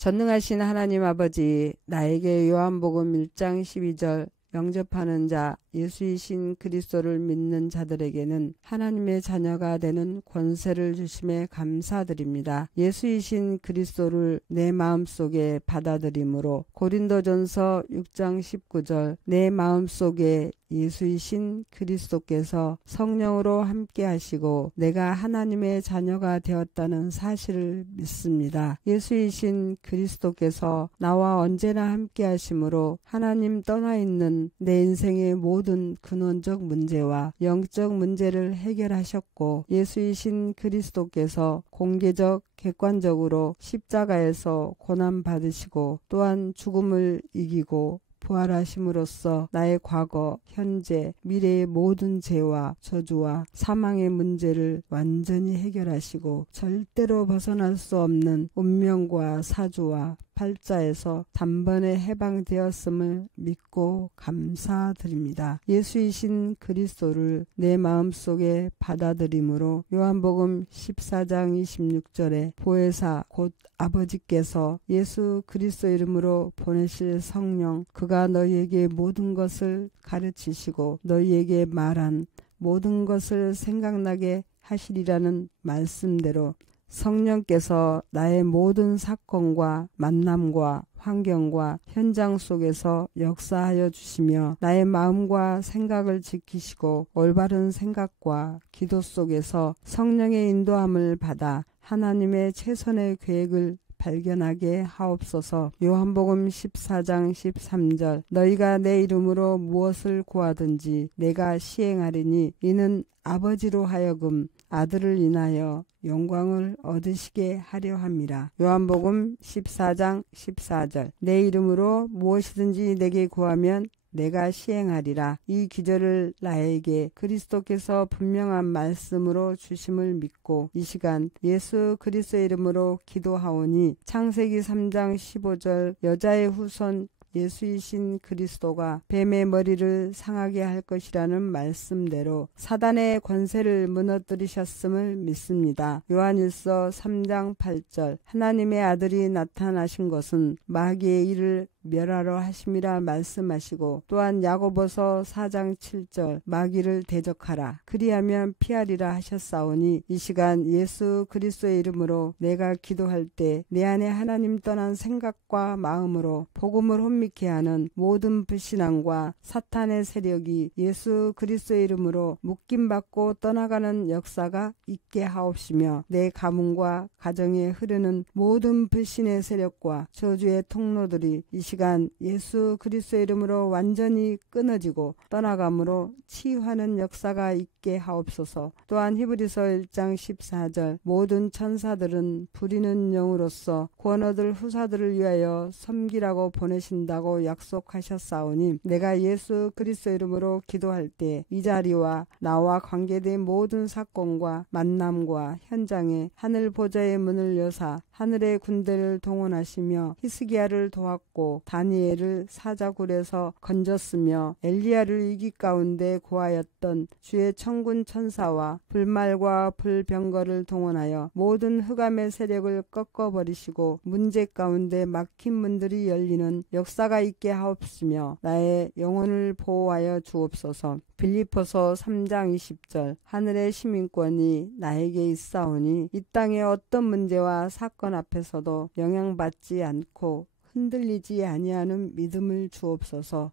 전능하신 하나님 아버지, 나에게 요한복음 1장 12절 영접하는 자, 예수이신 그리스도를 믿는 자들에게는 하나님의 자녀가 되는 권세를 주심에 감사드립니다. 예수이신 그리스도를 내 마음속에 받아들임으로 고린도전서 6장 19절 내 마음속에 예수이신 그리스도께서 성령으로 함께 하시고 내가 하나님의 자녀가 되었다는 사실을 믿습니다. 예수이신 그리스도께서 나와 언제나 함께 하심으로 하나님 떠나 있는 내 인생의 모든 근원적 문제와 영적 문제를 해결하셨고, 예수이신 그리스도께서 공개적 객관적으로 십자가에서 고난 받으시고 또한 죽음을 이기고 부활하심으로써 나의 과거, 현재, 미래의 모든 죄와 저주와 사망의 문제를 완전히 해결하시고 절대로 벗어날 수 없는 운명과 사주와 팔자에서 단번에 해방되었음을 믿고 감사드립니다. 예수이신 그리스도를 내 마음속에 받아들임으로 요한복음 14장 26절에 보혜사 곧 아버지께서 예수 그리스도 이름으로 보내실 성령, 그가 너희에게 모든 것을 가르치시고 너희에게 말한 모든 것을 생각나게 하시리라는 말씀대로 성령께서 나의 모든 사건과 만남과 환경과 현장 속에서 역사하여 주시며 나의 마음과 생각을 지키시고 올바른 생각과 기도 속에서 성령의 인도함을 받아 하나님의 최선의 계획을 발견하게 하옵소서. 요한복음 14장 13절 너희가 내 이름으로 무엇을 구하든지 내가 시행하리니 이는 아버지로 하여금 아들을 인하여 영광을 얻으시게 하려 함이라. 요한복음 14장 14절 내 이름으로 무엇이든지 내게 구하면 내가 시행하리라. 이 기절을 나에게 그리스도께서 분명한 말씀으로 주심을 믿고 이 시간 예수 그리스도의 이름으로 기도하오니 창세기 3장 15절 여자의 후손 예수이신 그리스도가 뱀의 머리를 상하게 할 것이라는 말씀대로 사단의 권세를 무너뜨리셨음을 믿습니다. 요한일서 3장 8절 하나님의 아들이 나타나신 것은 마귀의 일을 멸하러 하심이라 말씀하시고 또한 야고보서 4장 7절 마귀를 대적하라 그리하면 피하리라 하셨사오니 이 시간 예수 그리스도의 이름으로 내가 기도할 때 내 안에 하나님 떠난 생각과 마음으로 복음을 혼미케 하는 모든 불신앙과 사탄의 세력이 예수 그리스도의 이름으로 묶임받고 떠나가는 역사가 있게 하옵시며 내 가문과 가정에 흐르는 모든 불신의 세력과 저주의 통로들이 이 시간 예수 그리스도의 이름으로 완전히 끊어지고 떠나감으로 치유하는 역사가 있게 하옵소서. 또한 히브리서 1장 14절 모든 천사들은 부리는 영으로서 구원 얻을 후사들을 위하여 섬기라고 보내신다고 약속하셨사오니 내가 예수 그리스도 이름으로 기도할 때 이 자리와 나와 관계된 모든 사건과 만남과 현장에 하늘 보좌의 문을 여사 하늘의 군대를 동원하시며 히스기야를 도왔고 다니엘을 사자굴에서 건졌으며 엘리야를 위기 가운데 구하였던 주의 천군 천사와 불말과 불병거를 동원하여 모든 흑암의 세력을 꺾어버리시고 문제 가운데 막힌 문들이 열리는 역사가 있게 하옵시며 나의 영혼을 보호하여 주옵소서. 빌립보서 3장 20절 하늘의 시민권이 나에게 있사오니 이 땅의 어떤 문제와 사건 앞에서도 영향받지 않고 흔들리지 아니하는 믿음을 주옵소서.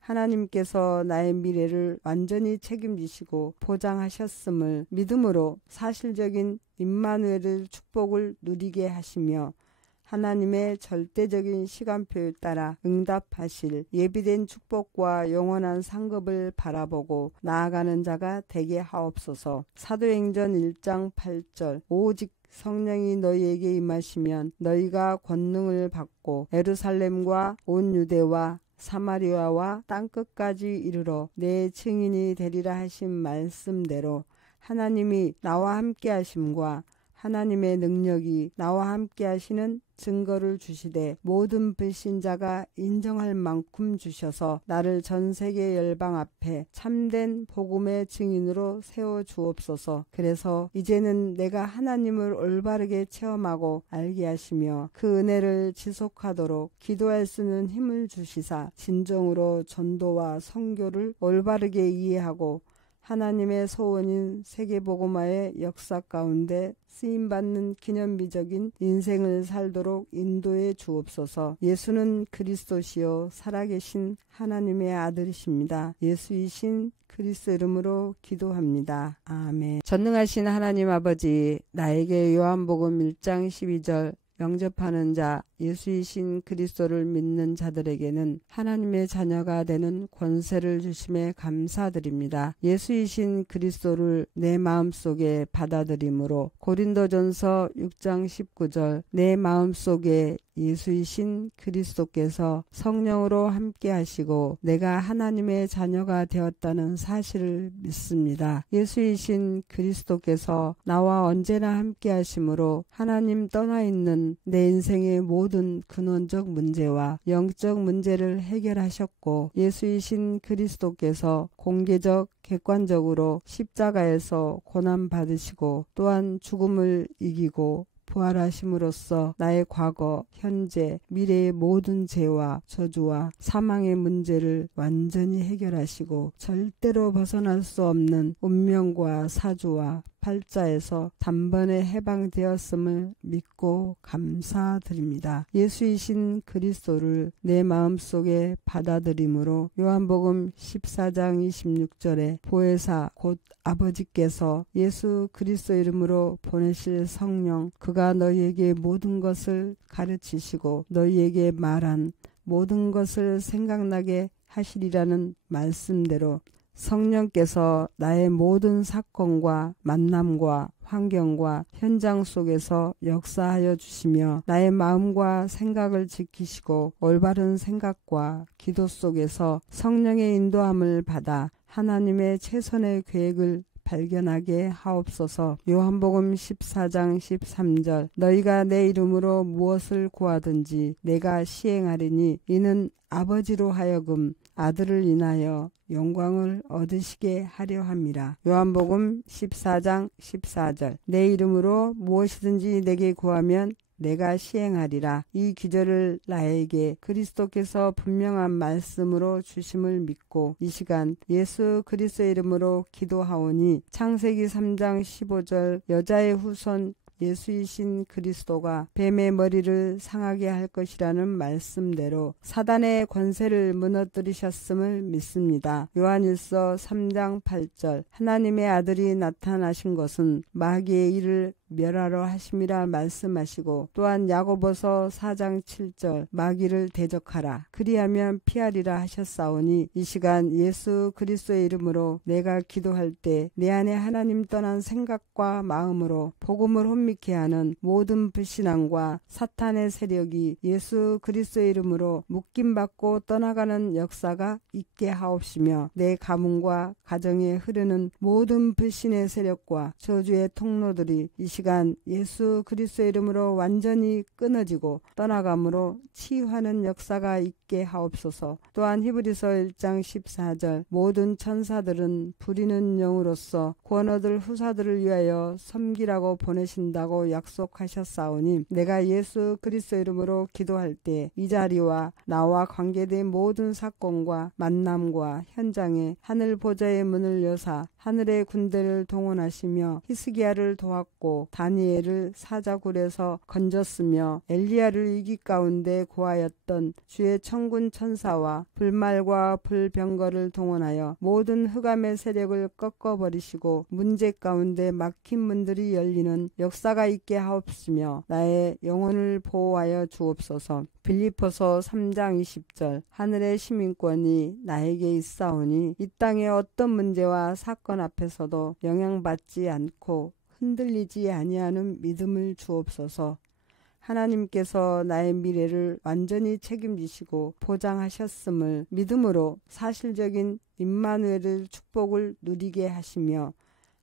하나님께서 나의 미래를 완전히 책임지시고 보장하셨음을 믿음으로 사실적인 임마누엘의 축복을 누리게 하시며 하나님의 절대적인 시간표에 따라 응답하실 예비된 축복과 영원한 상급을 바라보고 나아가는 자가 되게 하옵소서. 사도행전 1장 8절 오직 성령이 너희에게 임하시면 너희가 권능을 받고 예루살렘과 온 유대와 사마리아와 땅끝까지 이르러 내 증인이 되리라 하신 말씀대로 하나님이 나와 함께 하심과 하나님의 능력이 나와 함께 하시는 증거를 주시되 모든 불신자가 인정할 만큼 주셔서 나를 전 세계 열방 앞에 참된 복음의 증인으로 세워 주옵소서. 그래서 이제는 내가 하나님을 올바르게 체험하고 알게 하시며 그 은혜를 지속하도록 기도할 수 있는 힘을 주시사 진정으로 전도와 선교를 올바르게 이해하고 하나님의 소원인 세계복음화의 역사 가운데 쓰임받는 기념비적인 인생을 살도록 인도해 주옵소서. 예수는 그리스도시요 살아계신 하나님의 아들이십니다. 예수이신 그리스도 이름으로 기도합니다. 아멘. 전능하신 하나님 아버지, 나에게 요한복음 1장 12절 영접하는 자 예수이신 그리스도를 믿는 자들에게는 하나님의 자녀가 되는 권세를 주심에 감사드립니다. 예수이신 그리스도를 내 마음속에 받아들임으로 고린도전서 6장 19절 내 마음속에 예수이신 그리스도께서 성령으로 함께 하시고 내가 하나님의 자녀가 되었다는 사실을 믿습니다. 예수이신 그리스도께서 나와 언제나 함께 하심으로 하나님 떠나 있는 내 인생의 모든 근원적 문제와 영적 문제를 해결하셨고 예수이신 그리스도께서 공개적 객관적으로 십자가에서 고난받으시고 또한 죽음을 이기고 부활하심으로써 나의 과거, 현재, 미래의 모든 죄와 저주와 사망의 문제를 완전히 해결하시고 절대로 벗어날 수 없는 운명과 사주와 팔자에서 단번에 해방되었음을 믿고 감사드립니다. 예수이신 그리스도를 내 마음속에 받아들임으로 요한복음 14장 26절에 보혜사 곧 아버지께서 예수 그리스도 이름으로 보내실 성령 그가 너희에게 모든 것을 가르치시고 너희에게 말한 모든 것을 생각나게 하시리라는 말씀대로 성령께서 나의 모든 사건과 만남과 환경과 현장 속에서 역사하여 주시며 나의 마음과 생각을 지키시고 올바른 생각과 기도 속에서 성령의 인도함을 받아 하나님의 최선의 계획을 발견하게 하옵소서. 요한복음 14장 13절 너희가 내 이름으로 무엇을 구하든지 내가 시행하리니 이는 아버지로 하여금 아들을 인하여 영광을 얻으시게 하려 함이라. 요한복음 14장 14절 내 이름으로 무엇이든지 내게 구하면 내가 시행하리라. 이 기절을 나에게 그리스도께서 분명한 말씀으로 주심을 믿고 이 시간 예수 그리스도의 이름으로 기도하오니 창세기 3장 15절 여자의 후손 예수이신 그리스도가 뱀의 머리를 상하게 할 것이라는 말씀대로 사단의 권세를 무너뜨리셨음을 믿습니다. 요한일서 3장 8절 하나님의 아들이 나타나신 것은 마귀의 일을 멸하러 하심이라 말씀하시고 또한 야고보서 4장 7절 마귀를 대적하라 그리하면 피하리라 하셨사오니 이 시간 예수 그리스도의 이름으로 내가 기도할 때 내 안에 하나님 떠난 생각과 마음으로 복음을 혼미케 하는 모든 불신앙과 사탄의 세력이 예수 그리스도의 이름으로 묶임받고 떠나가는 역사가 있게 하옵시며 내 가문과 가정에 흐르는 모든 불신의 세력과 저주의 통로들이 이 시간 예수 그리스도의 이름으로 완전히 끊어지고 떠나감으로 치유하는 역사가 있게 하옵소서. 또한 히브리서 1장 14절 모든 천사들은 부리는 영으로서 구원 얻을 후사들을 위하여 섬기라고 보내신다고 약속하셨사오니 내가 예수 그리스도 이름으로 기도할 때 이 자리와 나와 관계된 모든 사건과 만남과 현장에 하늘 보좌의 문을 여사 하늘의 군대를 동원하시며 히스기야를 도왔고 다니엘을 사자굴에서 건졌으며 엘리야를 위기 가운데 구하였던 주의 천군 천사와 불말과 불병거를 동원하여 모든 흑암의 세력을 꺾어버리시고 문제 가운데 막힌 문들이 열리는 역사가 있게 하옵시며 나의 영혼을 보호하여 주옵소서. 빌립보서 3장 20절 하늘의 시민권이 나에게 있사오니 이 땅의 어떤 문제와 사건 앞에서도 영향받지 않고 흔들리지 아니하는 믿음을 주옵소서. 하나님께서 나의 미래를 완전히 책임지시고 보장하셨음을 믿음으로 사실적인 임마누엘의 축복을 누리게 하시며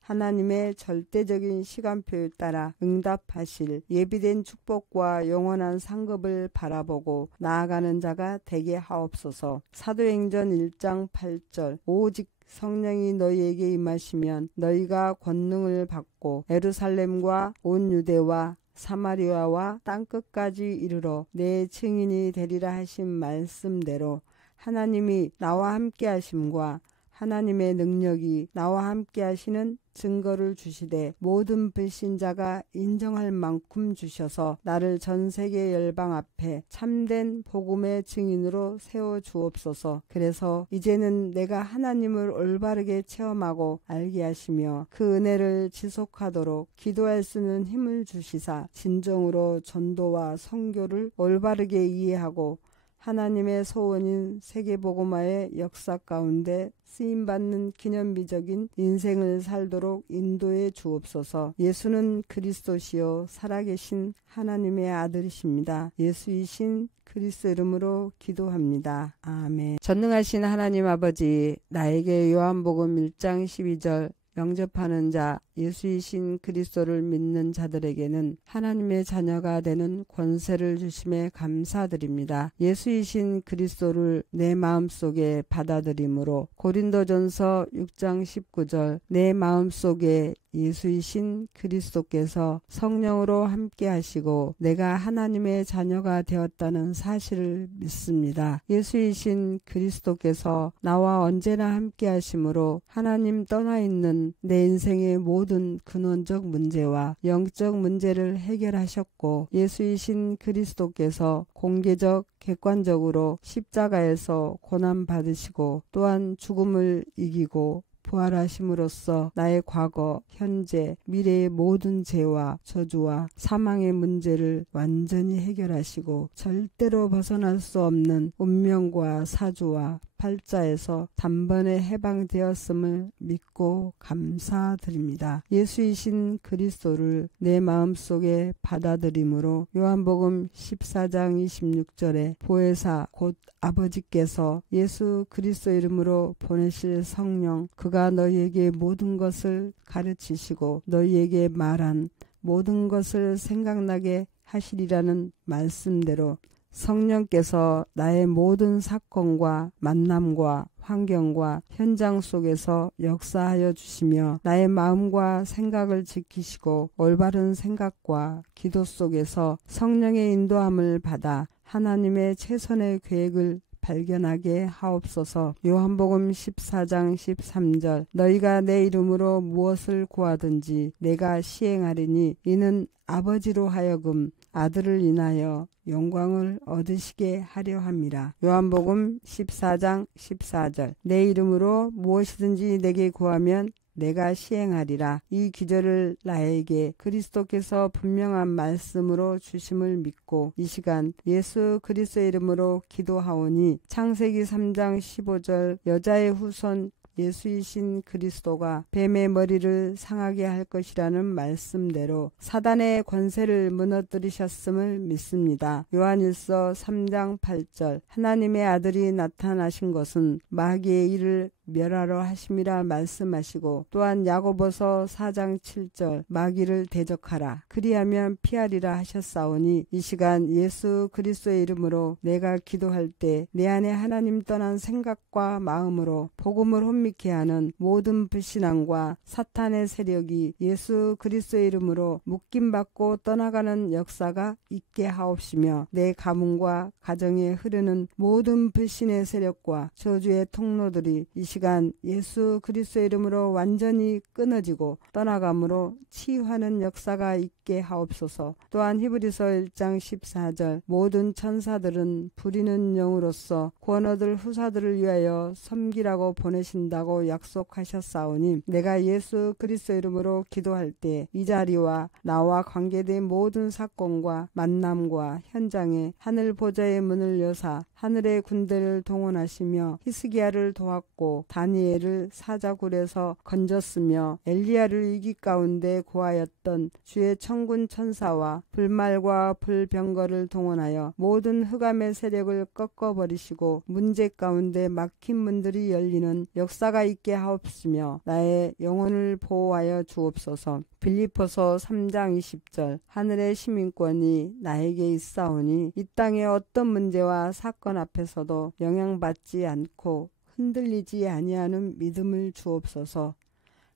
하나님의 절대적인 시간표에 따라 응답하실 예비된 축복과 영원한 상급을 바라보고 나아가는 자가 되게 하옵소서. 사도행전 1장 8절 오직 성령이 너희에게 임하시면 너희가 권능을 받고 예루살렘과 온 유대와 사마리아와 땅끝까지 이르러 내 증인이 되리라 하신 말씀대로 하나님이 나와 함께 하심과 하나님의 능력이 나와 함께 하시는 증거를 주시되 모든 불신자가 인정할 만큼 주셔서 나를 전 세계 열방 앞에 참된 복음의 증인으로 세워 주옵소서. 그래서 이제는 내가 하나님을 올바르게 체험하고 알게 하시며 그 은혜를 지속하도록 기도할 수 있는 힘을 주시사 진정으로 전도와 선교를 올바르게 이해하고 하나님의 소원인 세계복음화의 역사 가운데 쓰임받는 기념비적인 인생을 살도록 인도해 주옵소서. 예수는 그리스도시요 살아계신 하나님의 아들이십니다. 예수이신 그리스도 이름으로 기도합니다. 아멘. 전능하신 하나님 아버지, 나에게 요한복음 1장 12절 영접하는 자 예수이신 그리스도를 믿는 자들에게는 하나님의 자녀가 되는 권세를 주심에 감사드립니다. 예수이신 그리스도를 내 마음속에 받아들임으로 고린도전서 6장 19절 내 마음속에 예수이신 그리스도께서 성령으로 함께 하시고 내가 하나님의 자녀가 되었다는 사실을 믿습니다. 예수이신 그리스도께서 나와 언제나 함께 하심으로 하나님 떠나 있는 내 인생의 모든 근원적 문제와 영적 문제를 해결하셨고 예수이신 그리스도께서 공개적 객관적으로 십자가에서 고난받으시고 또한 죽음을 이기고 부활하심으로써 나의 과거, 현재, 미래의 모든 죄와 저주와 사망의 문제를 완전히 해결하시고 절대로 벗어날 수 없는 운명과 사주와 팔자에서 단번에 해방되었음을 믿고 감사드립니다. 예수이신 그리스도를 내 마음속에 받아들임으로 요한복음 14장 26절에 보혜사 곧 아버지께서 예수 그리스도 이름으로 보내실 성령 그가 너희에게 모든 것을 가르치시고 너희에게 말한 모든 것을 생각나게 하시리라는 말씀대로 성령께서 나의 모든 사건과 만남과 환경과 현장 속에서 역사하여 주시며 나의 마음과 생각을 지키시고 올바른 생각과 기도 속에서 성령의 인도함을 받아 하나님의 최선의 계획을 발견하게 하옵소서. 요한복음 14장 13절 너희가 내 이름으로 무엇을 구하든지 내가 시행하리니 이는 아버지로 하여금 아들을 인하여 영광을 얻으시게 하려 함이라. 요한복음 14장 14절 내 이름으로 무엇이든지 내게 구하면 내가 시행하리라. 이 기절을 나에게 그리스도께서 분명한 말씀으로 주심을 믿고 이 시간 예수 그리스도의 이름으로 기도하오니 창세기 3장 15절 여자의 후손 예수이신 그리스도가 뱀의 머리를 상하게 할 것이라는 말씀대로 사단의 권세를 무너뜨리셨음을 믿습니다. 요한일서 3장 8절 하나님의 아들이 나타나신 것은 마귀의 일을 멸하러 하심이라 말씀하시고 또한 야고보서 4장 7절 마귀를 대적하라 그리하면 피하리라 하셨사오니 이 시간 예수 그리스도의 이름으로 내가 기도할 때 내 안에 하나님 떠난 생각과 마음으로 복음을 혼미케 하는 모든 불신앙과 사탄의 세력이 예수 그리스도의 이름으로 묶임받고 떠나가는 역사가 있게 하옵시며 내 가문과 가정에 흐르는 모든 불신의 세력과 저주의 통로들이 이 시간 예수 그리스도의 이름으로 완전히 끊어지고 떠나감으로 치유하는 역사가 있게 하옵소서. 또한 히브리서 1장 14절 모든 천사들은 부리는 영으로서 구원 얻을 후사들을 위하여 섬기라고 보내신다고 약속하셨사오니 내가 예수 그리스도 이름으로 기도할 때 이 자리와 나와 관계된 모든 사건과 만남과 현장에 하늘 보좌의 문을 여사 하늘의 군대를 동원하시며 히스기야를 도왔고 하시고 다니엘을 사자굴에서 건졌으며 엘리야를 위기 가운데 구하였던 주의 천군 천사와 불말과 불병거를 동원하여 모든 흑암의 세력을 꺾어버리시고 문제 가운데 막힌 문들이 열리는 역사가 있게 하옵시며 나의 영혼을 보호하여 주옵소서. 빌립보서 3장 20절 하늘의 시민권이 나에게 있사오니 이 땅의 어떤 문제와 사건 앞에서도 영향받지 않고 흔들리지 아니하는 믿음을 주옵소서.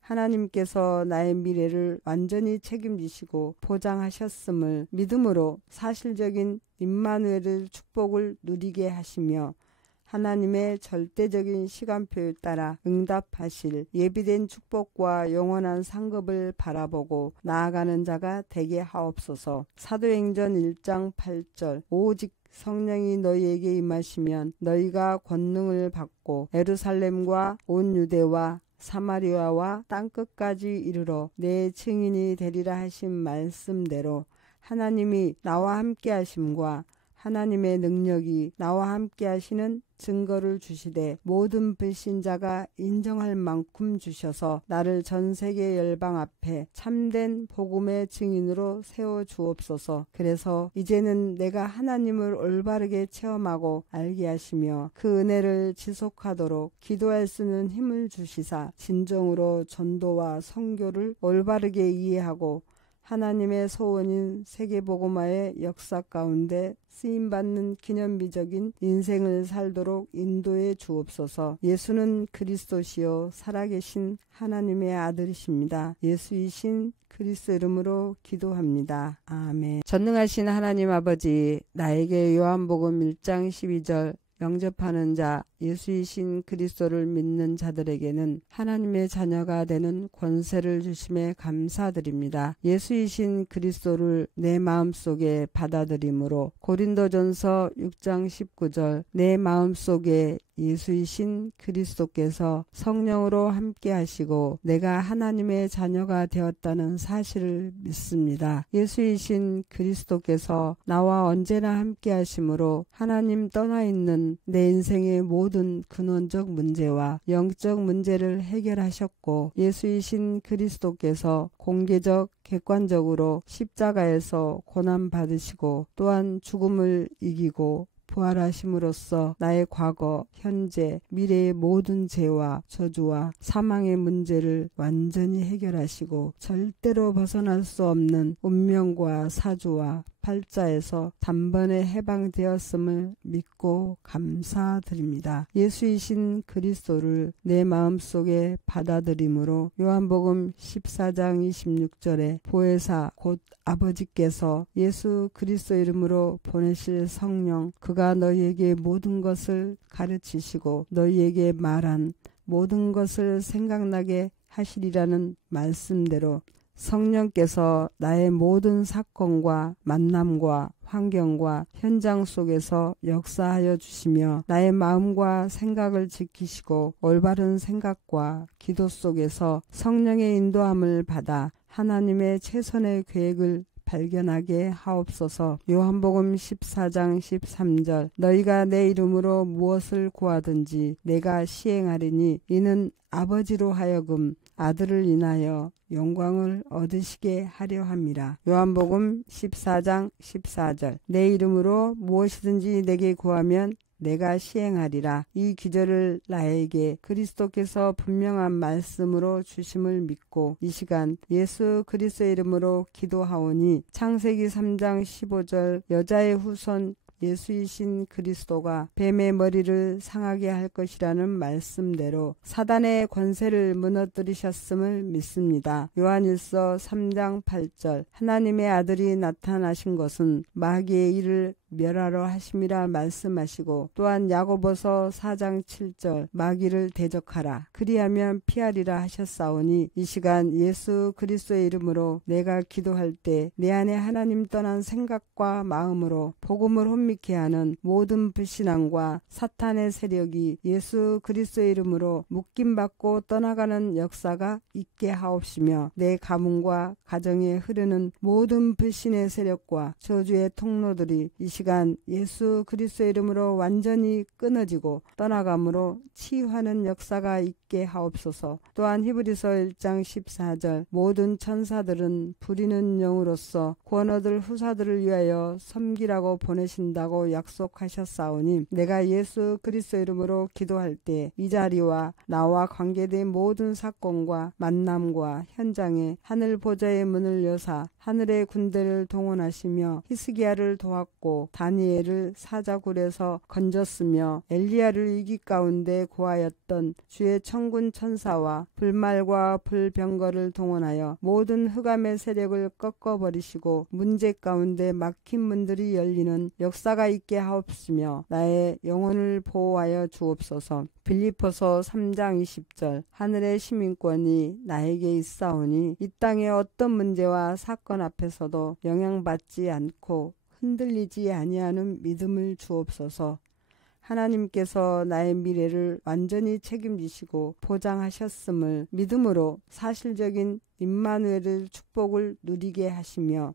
하나님께서 나의 미래를 완전히 책임지시고 보장하셨음을 믿음으로 사실적인 임마누엘의 축복을 누리게 하시며 하나님의 절대적인 시간표에 따라 응답하실 예비된 축복과 영원한 상급을 바라보고 나아가는 자가 되게 하옵소서. 사도행전 1장 8절 오직 성령이 너희에게 임하시면 너희가 권능을 받고 예루살렘과 온 유대와 사마리아와 땅끝까지 이르러 내 증인이 되리라 하신 말씀대로 하나님이 나와 함께 하심과 하나님의 능력이 나와 함께 하시는 증거를 주시되 모든 불신자가 인정할 만큼 주셔서 나를 전 세계 열방 앞에 참된 복음의 증인으로 세워 주옵소서. 그래서 이제는 내가 하나님을 올바르게 체험하고 알게 하시며 그 은혜를 지속하도록 기도할 수 있는 힘을 주시사 진정으로 전도와 선교를 올바르게 이해하고 하나님의 소원인 세계복음화의 역사 가운데 쓰임받는 기념비적인 인생을 살도록 인도해 주옵소서. 예수는 그리스도시요 살아계신 하나님의 아들이십니다. 예수이신 그리스도 이름으로 기도합니다. 아멘. 전능하신 하나님 아버지, 나에게 요한복음 1장 12절 영접하는 자 예수이신 그리스도를 믿는 자들에게는 하나님의 자녀가 되는 권세를 주심에 감사드립니다. 예수이신 그리스도를 내 마음속에 받아들임으로 고린도전서 6장 19절 내 마음속에 예수이신 그리스도께서 성령으로 함께 하시고 내가 하나님의 자녀가 되었다는 사실을 믿습니다. 예수이신 그리스도께서 나와 언제나 함께 하심으로 하나님 떠나 있는 내 인생의 모든 근원적 문제와 영적 문제를 해결하셨고 예수이신 그리스도께서 공개적 객관적으로 십자가에서 고난받으시고 또한 죽음을 이기고 부활하심으로써 나의 과거, 현재, 미래의 모든 죄와 저주와 사망의 문제를 완전히 해결하시고 절대로 벗어날 수 없는 운명과 사주와 팔자에서 단번에 해방되었음을 믿고 감사드립니다. 예수이신 그리스도를 내 마음속에 받아들임으로 요한복음 14장 26절에 보혜사 곧 아버지께서 예수 그리스도 이름으로 보내실 성령 그가 너희에게 모든 것을 가르치시고 너희에게 말한 모든 것을 생각나게 하시리라는 말씀대로 성령께서 나의 모든 사건과 만남과 환경과 현장 속에서 역사하여 주시며 나의 마음과 생각을 지키시고 올바른 생각과 기도 속에서 성령의 인도함을 받아 하나님의 최선의 계획을 발견하게 하옵소서. 요한복음 14장 13절 너희가 내 이름으로 무엇을 구하든지 내가 시행하리니 이는 아버지로 하여금 아들을 인하여 영광을 얻으시게 하려 함이라. 요한복음 14장 14절 내 이름으로 무엇이든지 내게 구하면 내가 시행하리라. 이 기절을 나에게 그리스도께서 분명한 말씀으로 주심을 믿고 이 시간 예수 그리스도의 이름으로 기도하오니 창세기 3장 15절 여자의 후손 예수이신 그리스도가 뱀의 머리를 상하게 할 것이라는 말씀대로 사단의 권세를 무너뜨리셨음을 믿습니다. 요한일서 3장 8절 하나님의 아들이 나타나신 것은 마귀의 일을 멸하러 하심이라 말씀하시고 또한 야고보서 4장 7절 마귀를 대적하라 그리하면 피하리라 하셨사오니 이 시간 예수 그리스도의 이름으로 내가 기도할 때 내 안에 하나님 떠난 생각과 마음으로 복음을 혼미케 하는 모든 불신앙과 사탄의 세력이 예수 그리스도의 이름으로 묶임받고 떠나가는 역사가 있게 하옵시며 내 가문과 가정에 흐르는 모든 불신의 세력과 저주의 통로들이 이 시간 예수 그리스도의 이름으로 완전히 끊어지고 떠나감으로 치유하는 역사가 있게 하옵소서. 또한 히브리서 1장 14절 모든 천사들은 부리는 영으로서 구원 얻을 후사들을 위하여 섬기라고 보내신다고 약속하셨사오니 내가 예수 그리스도 이름으로 기도할 때 이 자리와 나와 관계된 모든 사건과 만남과 현장에 하늘 보좌의 문을 여사 하늘의 군대를 동원하시며 히스기야를 도왔고 다니엘을 사자굴에서 건졌으며 엘리야를 위기 가운데 구하였던 주의 천군 천사와 불말과 불병거를 동원하여 모든 흑암의 세력을 꺾어버리시고 문제 가운데 막힌 문들이 열리는 역사가 있게 하옵시며 나의 영혼을 보호하여 주옵소서. 빌립보서 3장 20절 하늘의 시민권이 나에게 있사오니 이 땅의 어떤 문제와 사건 앞에서도 영향받지 않고 흔들리지 아니하는 믿음을 주옵소서. 하나님께서 나의 미래를 완전히 책임지시고 보장하셨음을 믿음으로 사실적인 임마누엘의 축복을 누리게 하시며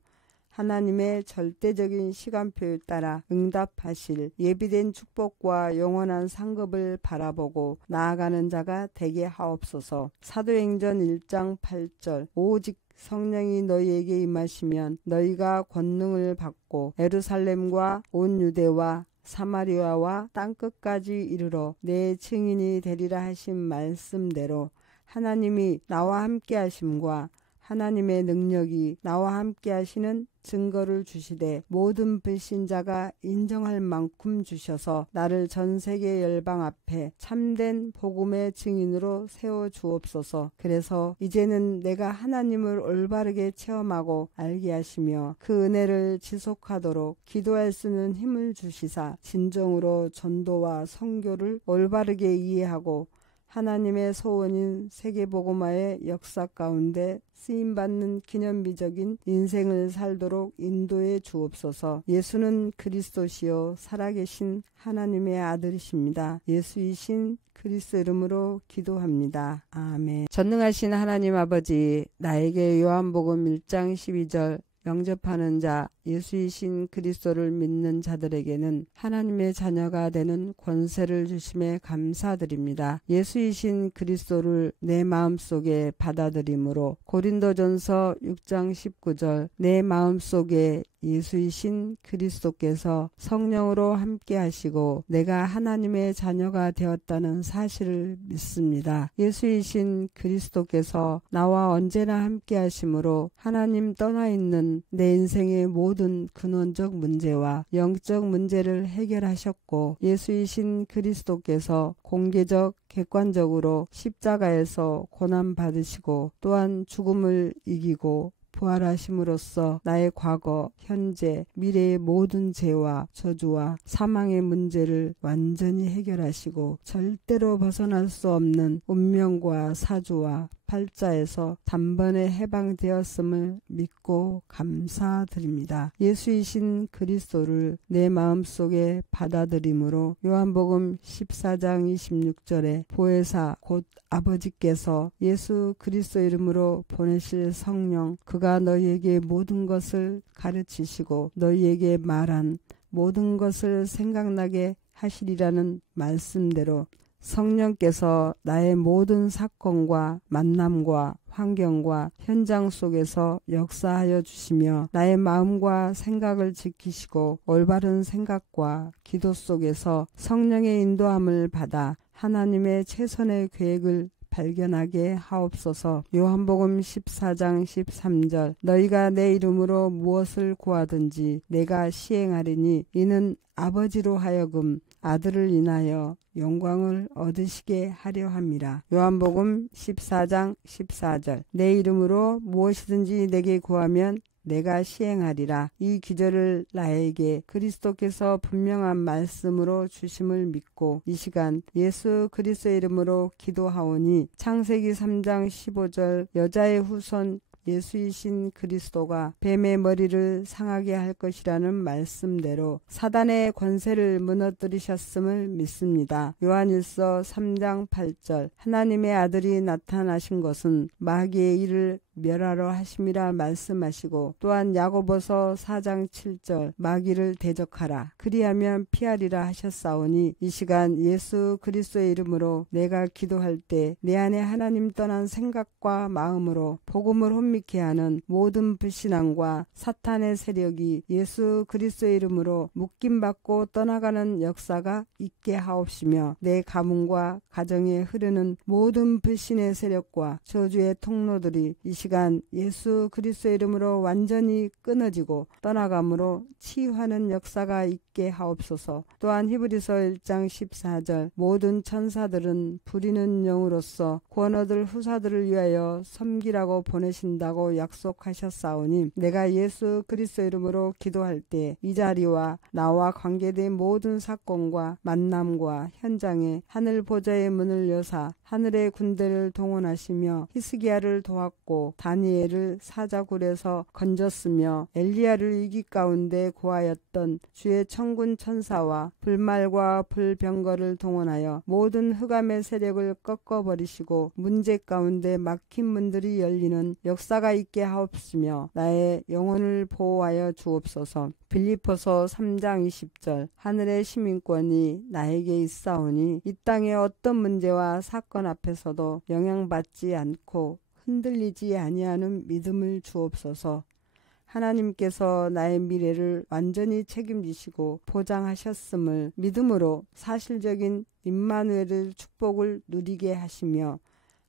하나님의 절대적인 시간표에 따라 응답하실 예비된 축복과 영원한 상급을 바라보고 나아가는 자가 되게 하옵소서. 사도행전 1장 8절 오직 성령이 너희에게 임하시면 너희가 권능을 받고 예루살렘과 온 유대와 사마리아와 땅끝까지 이르러 내 증인이 되리라 하신 말씀대로 하나님이 나와 함께 하심과 하나님의 능력이 나와 함께 하시는 증거를 주시되 모든 불신자가 인정할 만큼 주셔서 나를 전 세계 열방 앞에 참된 복음의 증인으로 세워 주옵소서. 그래서 이제는 내가 하나님을 올바르게 체험하고 알게 하시며 그 은혜를 지속하도록 기도할 수 있는 힘을 주시사 진정으로 전도와 선교를 올바르게 이해하고 하나님의 소원인 세계복음화의 역사 가운데 쓰임받는 기념비적인 인생을 살도록 인도해 주옵소서. 예수는 그리스도시요 살아계신 하나님의 아들이십니다. 예수이신 그리스도 이름으로 기도합니다. 아멘. 전능하신 하나님 아버지, 나에게 요한복음 1장 12절 영접하는 자 예수이신 그리스도를 믿는 자들에게는 하나님의 자녀가 되는 권세를 주심에 감사드립니다. 예수이신 그리스도를 내 마음속에 받아들임으로 고린도전서 6장 19절 내 마음속에 예수이신 그리스도께서 성령으로 함께 하시고 내가 하나님의 자녀가 되었다는 사실을 믿습니다. 예수이신 그리스도께서 나와 언제나 함께 하심으로 하나님 떠나 있는 내 인생의 모든 근원적 문제와 영적 문제를 해결하셨고 예수이신 그리스도께서 공개적 객관적으로 십자가에서 고난받으시고 또한 죽음을 이기고 부활하심으로써 나의 과거, 현재, 미래의 모든 죄와 저주와 사망의 문제를 완전히 해결하시고 절대로 벗어날 수 없는 운명과 사주와 팔자에서 단번에 해방되었음을 믿고 감사드립니다. 예수이신 그리스도를 내 마음속에 받아들임으로 요한복음 14장 26절에 보혜사 곧 아버지께서 예수 그리스도 이름으로 보내실 성령 그가 너희에게 모든 것을 가르치시고 너희에게 말한 모든 것을 생각나게 하시리라는 말씀대로 성령께서 나의 모든 사건과 만남과 환경과 현장 속에서 역사하여 주시며 나의 마음과 생각을 지키시고 올바른 생각과 기도 속에서 성령의 인도함을 받아 하나님의 최선의 계획을 발견하게 하옵소서. 요한복음 14장 13절 너희가 내 이름으로 무엇을 구하든지 내가 시행하리니 이는 아버지로 하여금 아들을 인하여 영광을 얻으시게 하려 함이라. 요한복음 14장 14절 내 이름으로 무엇이든지 내게 구하면 내가 시행하리라. 이 기절을 나에게 그리스도께서 분명한 말씀으로 주심을 믿고 이 시간 예수 그리스도의 이름으로 기도하오니 창세기 3장 15절 여자의 후손 예수이신 그리스도가 뱀의 머리를 상하게 할 것이라는 말씀대로 사단의 권세를 무너뜨리셨음을 믿습니다. 요한일서 3장 8절 하나님의 아들이 나타나신 것은 마귀의 일을 멸하러 하심이라 말씀하시고 또한 야고보서 4장 7절 마귀를 대적하라 그리하면 피하리라 하셨사오니 이 시간 예수 그리스도의 이름으로 내가 기도할 때 내 안에 하나님 떠난 생각과 마음으로 복음을 혼미케 하는 모든 불신앙과 사탄의 세력이 예수 그리스도의 이름으로 묶임받고 떠나가는 역사가 있게 하옵시며 내 가문과 가정에 흐르는 모든 불신의 세력과 저주의 통로들이 이 시간 예수 그리스도의 이름으로 완전히 끊어지고 떠나감으로 치유하는 역사가 있게 하옵소서. 또한 히브리서 1장 14절 모든 천사들은 부리는 영으로서 구원 얻을 후사들을 위하여 섬기라고 보내신다고 약속하셨사오니 내가 예수 그리스도 이름으로 기도할 때 이 자리와 나와 관계된 모든 사건과 만남과 현장에 하늘 보좌의 문을 여사 하늘의 군대를 동원하시며 히스기야를 도왔고 다니엘을 사자굴에서 건졌으며 엘리야를 위기 가운데 구하였던 주의 천군 천사와 불말과 불병거를 동원하여 모든 흑암의 세력을 꺾어버리시고 문제 가운데 막힌 문들이 열리는 역사가 있게 하옵시며 나의 영혼을 보호하여 주옵소서. 빌립보서 3장 20절 하늘의 시민권이 나에게 있사오니 이 땅의 어떤 문제와 사건 앞에서도 영향받지 않고 흔들리지 아니하는 믿음을 주옵소서. 하나님께서 나의 미래를 완전히 책임지시고 보장하셨음을 믿음으로 사실적인 임마누엘의 축복을 누리게 하시며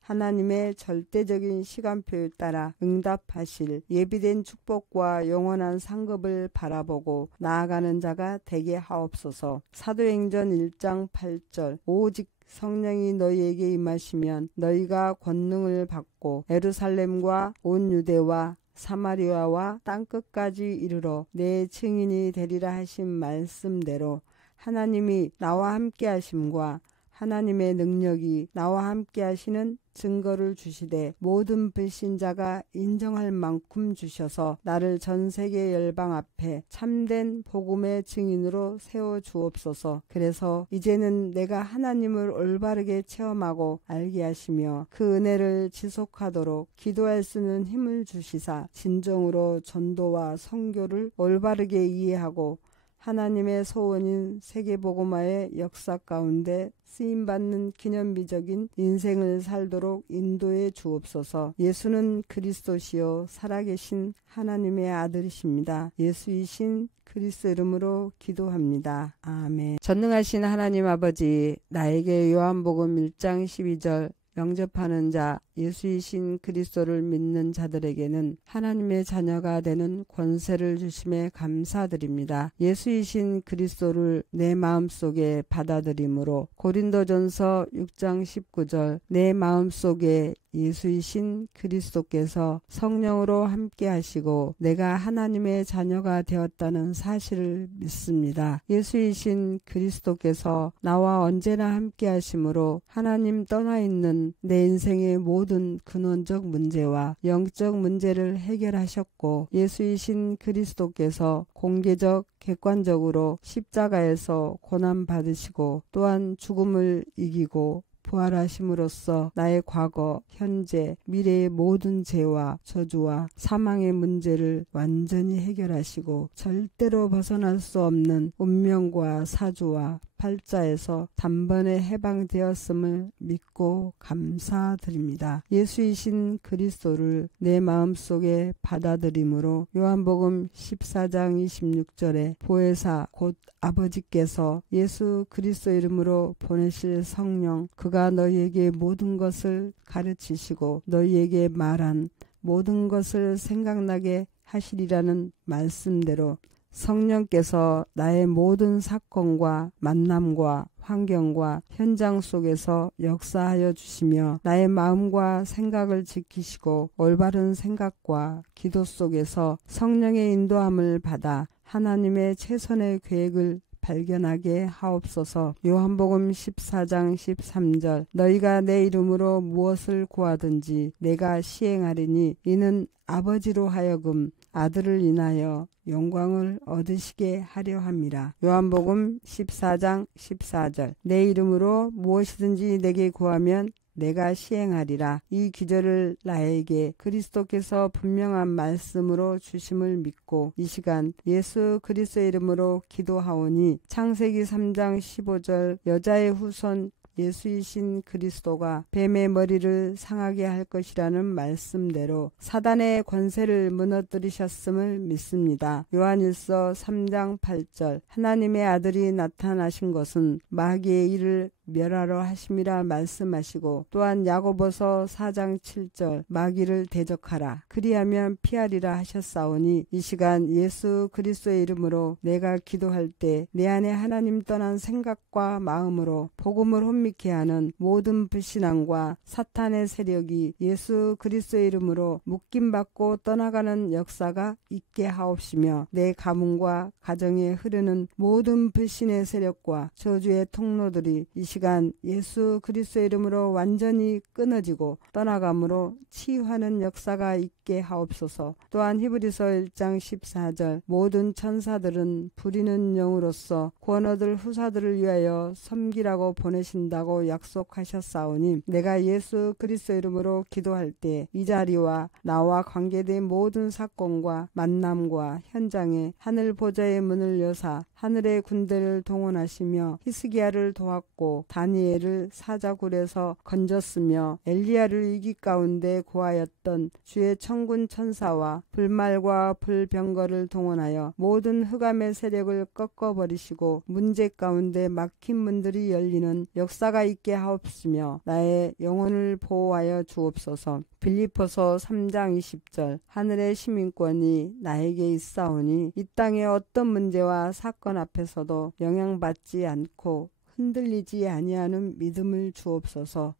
하나님의 절대적인 시간표에 따라 응답하실 예비된 축복과 영원한 상급을 바라보고 나아가는 자가 되게 하옵소서. 사도행전 1장 8절 오직 성령이 너희에게 임하시면 너희가 권능을 받고 예루살렘과 온 유대와 사마리아와 땅끝까지 이르러 내 증인이 되리라 하신 말씀대로 하나님이 나와 함께 하심과 하나님의 능력이 나와 함께 하시는 증거를 주시되 모든 불신자가 인정할 만큼 주셔서 나를 전 세계 열방 앞에 참된 복음의 증인으로 세워 주옵소서. 그래서 이제는 내가 하나님을 올바르게 체험하고 알게 하시며 그 은혜를 지속하도록 기도할 수 있는 힘을 주시사 진정으로 전도와 선교를 올바르게 이해하고 하나님의 소원인 세계복음화의 역사 가운데 쓰임받는 기념비적인 인생을 살도록 인도해 주옵소서. 예수는 그리스도시요 살아계신 하나님의 아들이십니다. 예수이신 그리스도 이름으로 기도합니다. 아멘. 전능하신 하나님 아버지, 나에게 요한복음 1장 12절 영접하는 자 예수이신 그리스도를 믿는 자들에게는 하나님의 자녀가 되는 권세를 주심에 감사드립니다. 예수이신 그리스도를 내 마음속에 받아들임으로 고린도전서 6장 19절 내 마음속에 예수이신 그리스도께서 성령으로 함께 하시고 내가 하나님의 자녀가 되었다는 사실을 믿습니다. 예수이신 그리스도께서 나와 언제나 함께 하심으로 하나님 떠나 있는 내 인생의 모든 근원적 문제와 영적 문제를 해결하셨고 예수이신 그리스도께서 공개적 객관적으로 십자가에서 고난받으시고 또한 죽음을 이기고 부활하심으로써 나의 과거, 현재, 미래의 모든 죄와 저주와 사망의 문제를 완전히 해결하시고 절대로 벗어날 수 없는 운명과 사주와 팔자에서 단번에 해방되었음을 믿고 감사드립니다. 예수이신 그리스도를 내 마음속에 받아들임으로 요한복음 14장 26절에 보혜사 곧 아버지께서 예수 그리스도 이름으로 보내실 성령 그가 너희에게 모든 것을 가르치시고 너희에게 말한 모든 것을 생각나게 하시리라는 말씀대로 성령께서 나의 모든 사건과 만남과 환경과 현장 속에서 역사하여 주시며 나의 마음과 생각을 지키시고 올바른 생각과 기도 속에서 성령의 인도함을 받아 하나님의 최선의 계획을 발견하게 하옵소서. 요한복음 14장 13절 너희가 내 이름으로 무엇을 구하든지 내가 시행하리니 이는 아버지로 하여금 아들을 인하여 영광을 얻으시게 하려 함이라. 요한복음 14장 14절 내 이름으로 무엇이든지 내게 구하면 내가 시행하리라. 이 기절을 나에게 그리스도께서 분명한 말씀으로 주심을 믿고 이 시간 예수 그리스도의 이름으로 기도하오니 창세기 3장 15절 여자의 후손 예수이신 그리스도가 뱀의 머리를 상하게 할 것이라는 말씀대로 사단의 권세를 무너뜨리셨음을 믿습니다. 요한일서 3장 8절 하나님의 아들이 나타나신 것은 마귀의 일을 멸하러 하심이라 말씀하시고 또한 야고보서 4장 7절 마귀를 대적하라 그리하면 피하리라 하셨사오니 이 시간 예수 그리스도의 이름으로 내가 기도할 때 내 안에 하나님 떠난 생각과 마음으로 복음을 혼미케 하는 모든 불신앙과 사탄의 세력이 예수 그리스도의 이름으로 묶임받고 떠나가는 역사가 있게 하옵시며 내 가문과 가정에 흐르는 모든 불신의 세력과 저주의 통로들이 이 시간 예수 그리스도의 이름으로 완전히 끊어지고 떠나감으로 치유하는 역사가 있게 하옵소서. 또한 히브리서 1장 14절 모든 천사들은 부리는 영으로서 구원 얻을 후사들을 위하여 섬기라고 보내신다고 약속하셨사오니 내가 예수 그리스도 이름으로 기도할 때 이 자리와 나와 관계된 모든 사건과 만남과 현장에 하늘 보좌의 문을 여사 하늘의 군대를 동원하시며 히스기야를 도왔고 다니엘을 사자굴에서 건졌으며 엘리야를 위기 가운데 구하였던 주의 천군 천사와 불말과 불병거를 동원하여 모든 흑암의 세력을 꺾어버리시고 문제 가운데 막힌 문들이 열리는 역사가 있게 하옵시며 나의 영혼을 보호하여 주옵소서. 빌립보서 3장 20절 하늘의 시민권이 나에게 있사오니 이 땅의 어떤 문제와 사건 앞에서도 영향받지 않고 흔들리지 아니하는 믿음을 주옵소서.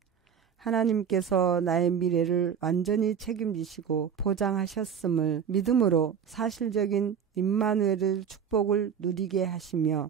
하나님께서 나의 미래를 완전히 책임지시고 보장하셨음을 믿음으로 사실적인 임마누엘의 축복을 누리게 하시며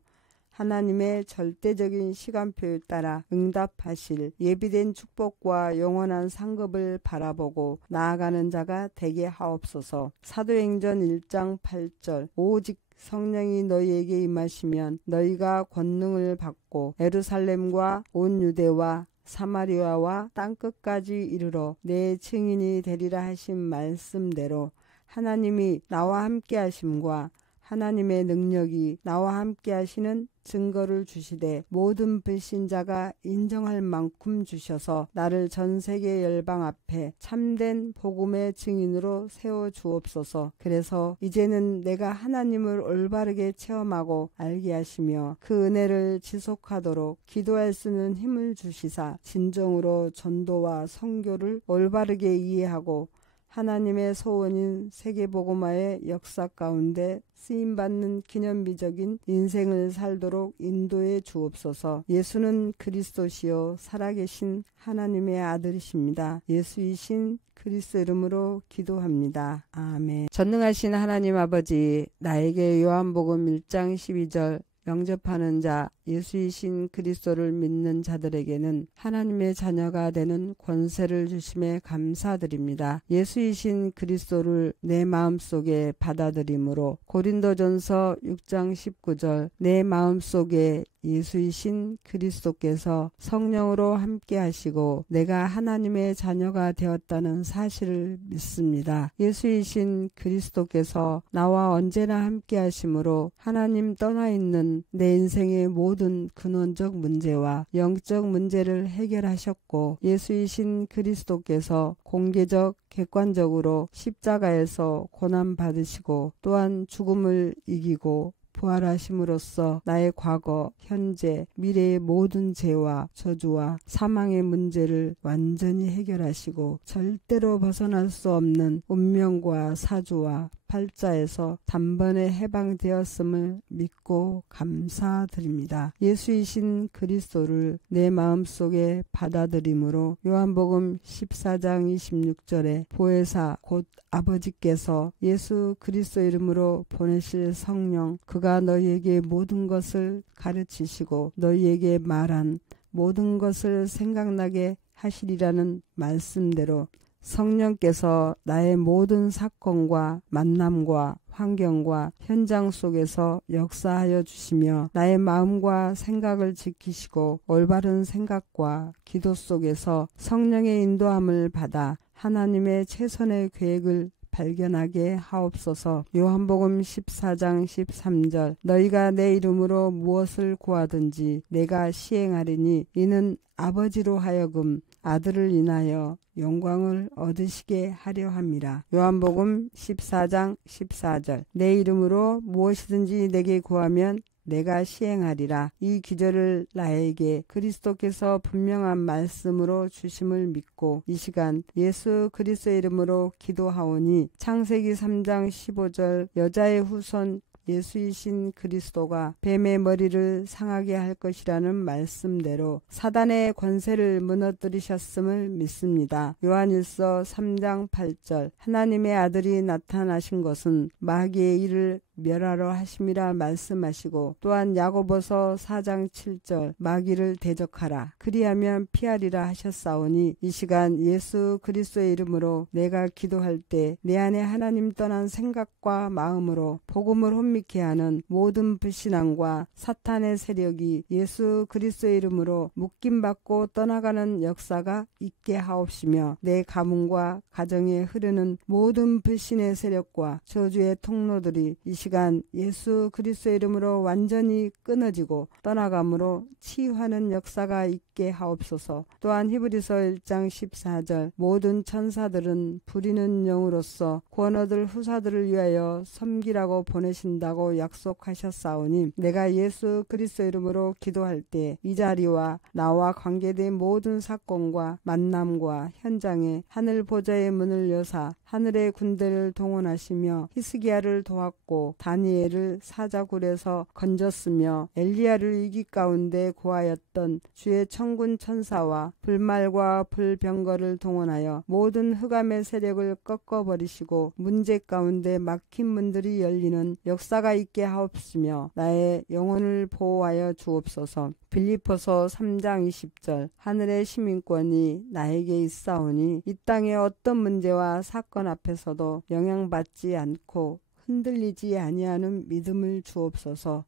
하나님의 절대적인 시간표에 따라 응답하실 예비된 축복과 영원한 상급을 바라보고 나아가는 자가 되게 하옵소서. 사도행전 1장 8절 오직 성령이 너희에게 임하시면 너희가 권능을 받고 예루살렘과 온 유대와 사마리아와 땅끝까지 이르러 내 증인이 되리라 하신 말씀대로 하나님이 나와 함께 하심과 하나님의 능력이 나와 함께 하시는 증거를 주시되 모든 불신자가 인정할 만큼 주셔서 나를 전 세계 열방 앞에 참된 복음의 증인으로 세워 주옵소서. 그래서 이제는 내가 하나님을 올바르게 체험하고 알게 하시며 그 은혜를 지속하도록 기도할 수 있는 힘을 주시사 진정으로 전도와 선교를 올바르게 이해하고 하나님의 소원인 세계복음화의 역사 가운데 쓰임받는 기념비적인 인생을 살도록 인도해 주옵소서. 예수는 그리스도시요 살아계신 하나님의 아들이십니다. 예수이신 그리스도 이름으로 기도합니다. 아멘. 전능하신 하나님 아버지, 나에게 요한복음 1장 12절 영접하는 자 예수이신 그리스도를 믿는 자들에게는 하나님의 자녀가 되는 권세를 주심에 감사드립니다. 예수이신 그리스도를 내 마음속에 받아들임으로 고린도전서 6장 19절 내 마음속에 예수이신 그리스도께서 성령으로 함께 하시고 내가 하나님의 자녀가 되었다는 사실을 믿습니다. 예수이신 그리스도께서 나와 언제나 함께 하심으로 하나님 떠나 있는 내 인생의 모든 근원적 문제와 영적 문제를 해결하셨고 예수이신 그리스도께서 공개적 객관적으로 십자가에서 고난받으시고 또한 죽음을 이기고 부활하심으로써 나의 과거, 현재, 미래의 모든 죄와 저주와 사망의 문제를 완전히 해결하시고 절대로 벗어날 수 없는 운명과 사주와 팔자에서 단번에 해방되었음을 믿고 감사드립니다. 예수이신 그리스도를 내 마음속에 받아들임으로 요한복음 14장 26절에 보혜사 곧 아버지께서 예수 그리스도 이름으로 보내실 성령 그가 너희에게 모든 것을 가르치시고 너희에게 말한 모든 것을 생각나게 하시리라는 말씀대로 성령께서 나의 모든 사건과 만남과 환경과 현장 속에서 역사하여 주시며 나의 마음과 생각을 지키시고 올바른 생각과 기도 속에서 성령의 인도함을 받아 하나님의 최선의 계획을 발견하게 하옵소서. 요한복음 14장 13절 너희가 내 이름으로 무엇을 구하든지 내가 시행하리니 이는 아버지로 하여금 아들을 인하여 영광을 얻으시게 하려 함이라. 요한복음 14장 14절 내 이름으로 무엇이든지 내게 구하면 내가 시행하리라. 이 기절을 나에게 그리스도께서 분명한 말씀으로 주심을 믿고 이 시간 예수 그리스도의 이름으로 기도하오니 창세기 3장 15절 여자의 후손 예수이신 그리스도가 뱀의 머리를 상하게 할 것이라는 말씀대로 사단의 권세를 무너뜨리셨음을 믿습니다. 요한일서 3장 8절 하나님의 아들이 나타나신 것은 마귀의 일을 멸하러 하심이라 말씀하시고 또한 야고보서 4장 7절 마귀를 대적하라 그리하면 피하리라 하셨사오니 이 시간 예수 그리스도의 이름으로 내가 기도할 때 내 안에 하나님 떠난 생각과 마음으로 복음을 혼미케 하는 모든 불신앙과 사탄의 세력이 예수 그리스도의 이름으로 묶임받고 떠나가는 역사가 있게 하옵시며 내 가문과 가정에 흐르는 모든 불신의 세력과 저주의 통로들이 이 시간 예수 그리스도의 이름으로 완전히 끊어지고 떠나감으로 치유하는 역사가 있게 하옵소서. 또한 히브리서 1장 14절 모든 천사들은 부리는 영으로서 구원 얻을 후사들을 위하여 섬기라고 보내신다고 약속하셨사오니 내가 예수 그리스도 이름으로 기도할 때 이 자리와 나와 관계된 모든 사건과 만남과 현장에 하늘 보좌의 문을 여사 하늘의 군대를 동원하시며 히스기야를 도왔고 다니엘을 사자굴에서 건졌으며 엘리야를 위기 가운데 구하였던 주의 천군 천사와 불말과 불병거를 동원하여 모든 흑암의 세력을 꺾어버리시고 문제 가운데 막힌 문들이 열리는 역사가 있게 하옵시며 나의 영혼을 보호하여 주옵소서. 빌립보서 3장 20절 하늘의 시민권이 나에게 있사오니 이 땅의 어떤 문제와 사건 앞에서도 영향받지 않고 흔들리지 아니하는 믿음을 주옵소서.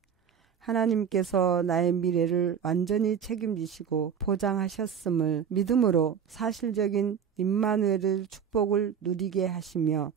하나님께서 나의 미래를 완전히 책임지시고 보장하셨음을 믿음으로 사실적인 임마누엘의 축복을 누리게 하시며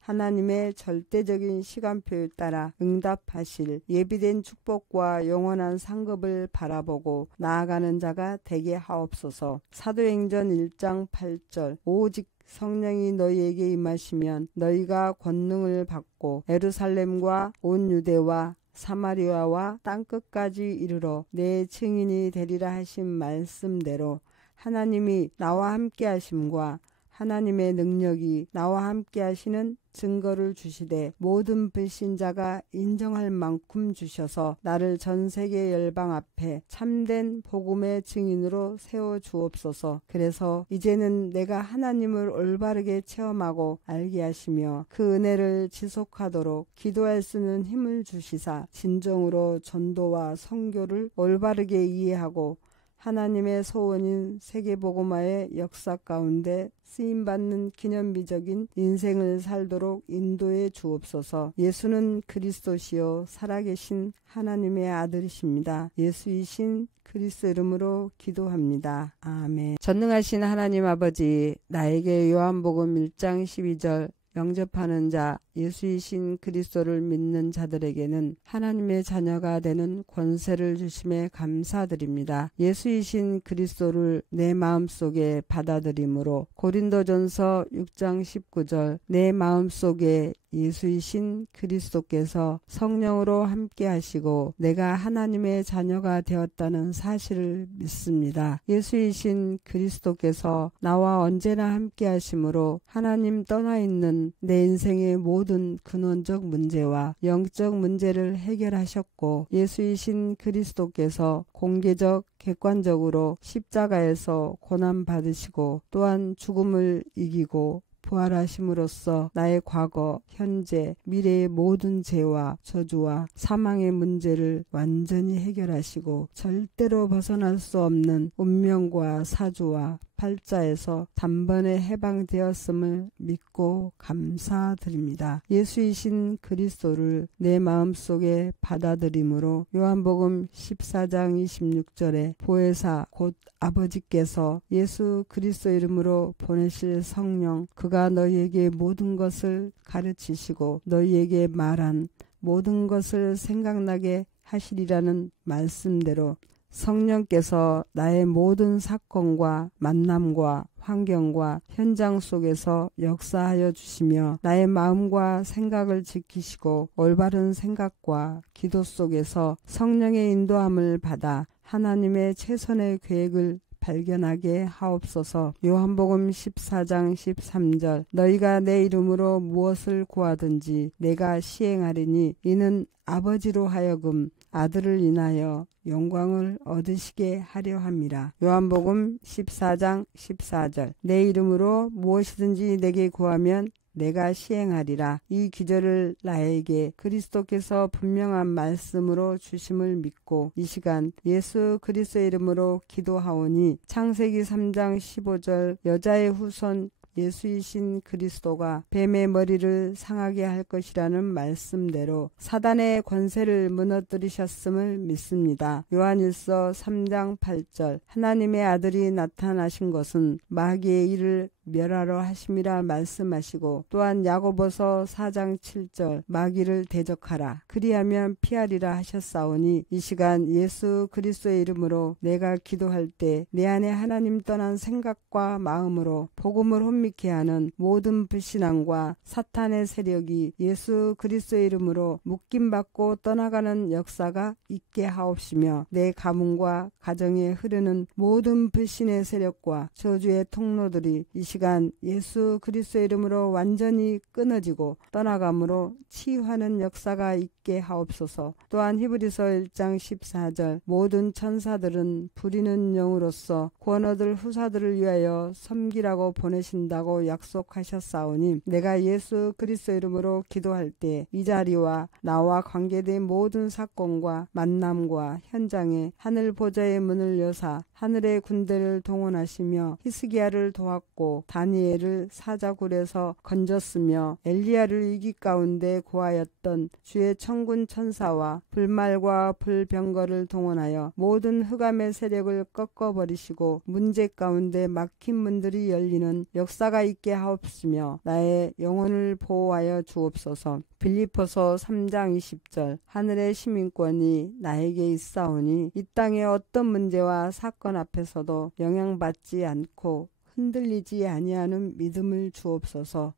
하나님의 절대적인 시간표에 따라 응답하실 예비된 축복과 영원한 상급을 바라보고 나아가는 자가 되게 하옵소서. 사도행전 1장 8절 오직 성령이 너희에게 임하시면 너희가 권능을 받고 예루살렘과 온 유대와 사마리아와 땅끝까지 이르러 내 증인이 되리라 하신 말씀대로 하나님이 나와 함께 하심과 하나님의 능력이 나와 함께 하시는 증거를 주시되 모든 불신자가 인정할 만큼 주셔서 나를 전 세계 열방 앞에 참된 복음의 증인으로 세워 주옵소서. 그래서 이제는 내가 하나님을 올바르게 체험하고 알게 하시며 그 은혜를 지속하도록 기도할 수 있는 힘을 주시사 진정으로 전도와 선교를 올바르게 이해하고 하나님의 소원인 세계복음화의 역사 가운데 쓰임받는 기념비적인 인생을 살도록 인도해 주옵소서. 예수는 그리스도시요 살아계신 하나님의 아들이십니다. 예수이신 그리스도 이름으로 기도합니다. 아멘. 전능하신 하나님 아버지, 나에게 요한복음 1장 12절 영접하는 자 예수이신 그리스도를 믿는 자들에게는 하나님의 자녀가 되는 권세를 주심에 감사드립니다. 예수이신 그리스도를 내 마음속에 받아들임으로 고린도전서 6장 19절 내 마음속에 예수이신 그리스도께서 성령으로 함께 하시고 내가 하나님의 자녀가 되었다는 사실을 믿습니다. 예수이신 그리스도께서 나와 언제나 함께 하심으로 하나님 떠나 있는 내 인생의 모든 근원적 문제와 영적 문제를 해결하셨고 예수이신 그리스도께서 공개적 객관적으로 십자가에서 고난받으시고 또한 죽음을 이기고 부활하심으로써 나의 과거, 현재, 미래의 모든 죄와 저주와 사망의 문제를 완전히 해결하시고 절대로 벗어날 수 없는 운명과 사주와 팔자에서 단번에 해방되었음을 믿고 감사드립니다. 예수이신 그리스도를 내 마음속에 받아들임으로 요한복음 14장 26절에 보혜사 곧 아버지께서 예수 그리스도 이름으로 보내실 성령 그가 너희에게 모든 것을 가르치시고 너희에게 말한 모든 것을 생각나게 하시리라는 말씀대로 성령께서 나의 모든 사건과 만남과 환경과 현장 속에서 역사하여 주시며 나의 마음과 생각을 지키시고 올바른 생각과 기도 속에서 성령의 인도함을 받아 하나님의 최선의 계획을 발견하게 하옵소서. 요한복음 14장 13절 너희가 내 이름으로 무엇을 구하든지 내가 시행하리니 이는 아버지로 하여금 아들을 인하여 영광을 얻으시게 하려 함이라. 요한복음 14장 14절 내 이름으로 무엇이든지 내게 구하면 내가 시행하리라. 이 기절을 나에게 그리스도께서 분명한 말씀으로 주심을 믿고 이 시간 예수 그리스도의 이름으로 기도하오니 창세기 3장 15절 여자의 후손 예수이신 그리스도가 뱀의 머리를 상하게 할 것이라는 말씀대로 사단의 권세를 무너뜨리셨음을 믿습니다. 요한일서 3장 8절 하나님의 아들이 나타나신 것은 마귀의 일을 멸하러 하심이라 말씀하시고 또한 야고보서 4장 7절 마귀를 대적하라 그리하면 피하리라 하셨사오니 이 시간 예수 그리스도의 이름으로 내가 기도할 때 내 안에 하나님 떠난 생각과 마음으로 복음을 혼미케 하는 모든 불신앙과 사탄의 세력이 예수 그리스도의 이름으로 묶임받고 떠나가는 역사가 있게 하옵시며 내 가문과 가정에 흐르는 모든 불신의 세력과 저주의 통로들이 이 시간 예수 그리스도의 이름으로 완전히 끊어지고 떠나감으로 치유하는 역사가 있게 하옵소서. 또한 히브리서 1장 14절 모든 천사들은 부리는 영으로서 구원 얻을 후사들을 위하여 섬기라고 보내신다고 약속하셨사오니 내가 예수 그리스도 이름으로 기도할 때 이 자리와 나와 관계된 모든 사건과 만남과 현장에 하늘 보좌의 문을 여사 하늘의 군대를 동원하시며 히스기야를 도왔고 다니엘을 사자굴에서 건졌으며 엘리야를 위기 가운데 구하였던 주의 천군 천사와 불말과 불병거를 동원하여 모든 흑암의 세력을 꺾어버리시고 문제 가운데 막힌 문들이 열리는 역사가 있게 하옵시며 나의 영혼을 보호하여 주옵소서. 빌립보서 3장 20절 하늘의 시민권이 나에게 있사오니 이 땅의 어떤 문제와 사건 앞에서도 영향받지 않고 흔들리지 아니하는 믿음을 주옵소서.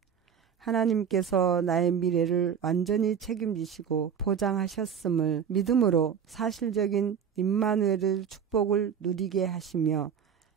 하나님께서 나의 미래를 완전히 책임지시고 보장하셨음을 믿음으로 사실적인 임마누엘의 축복을 누리게 하시며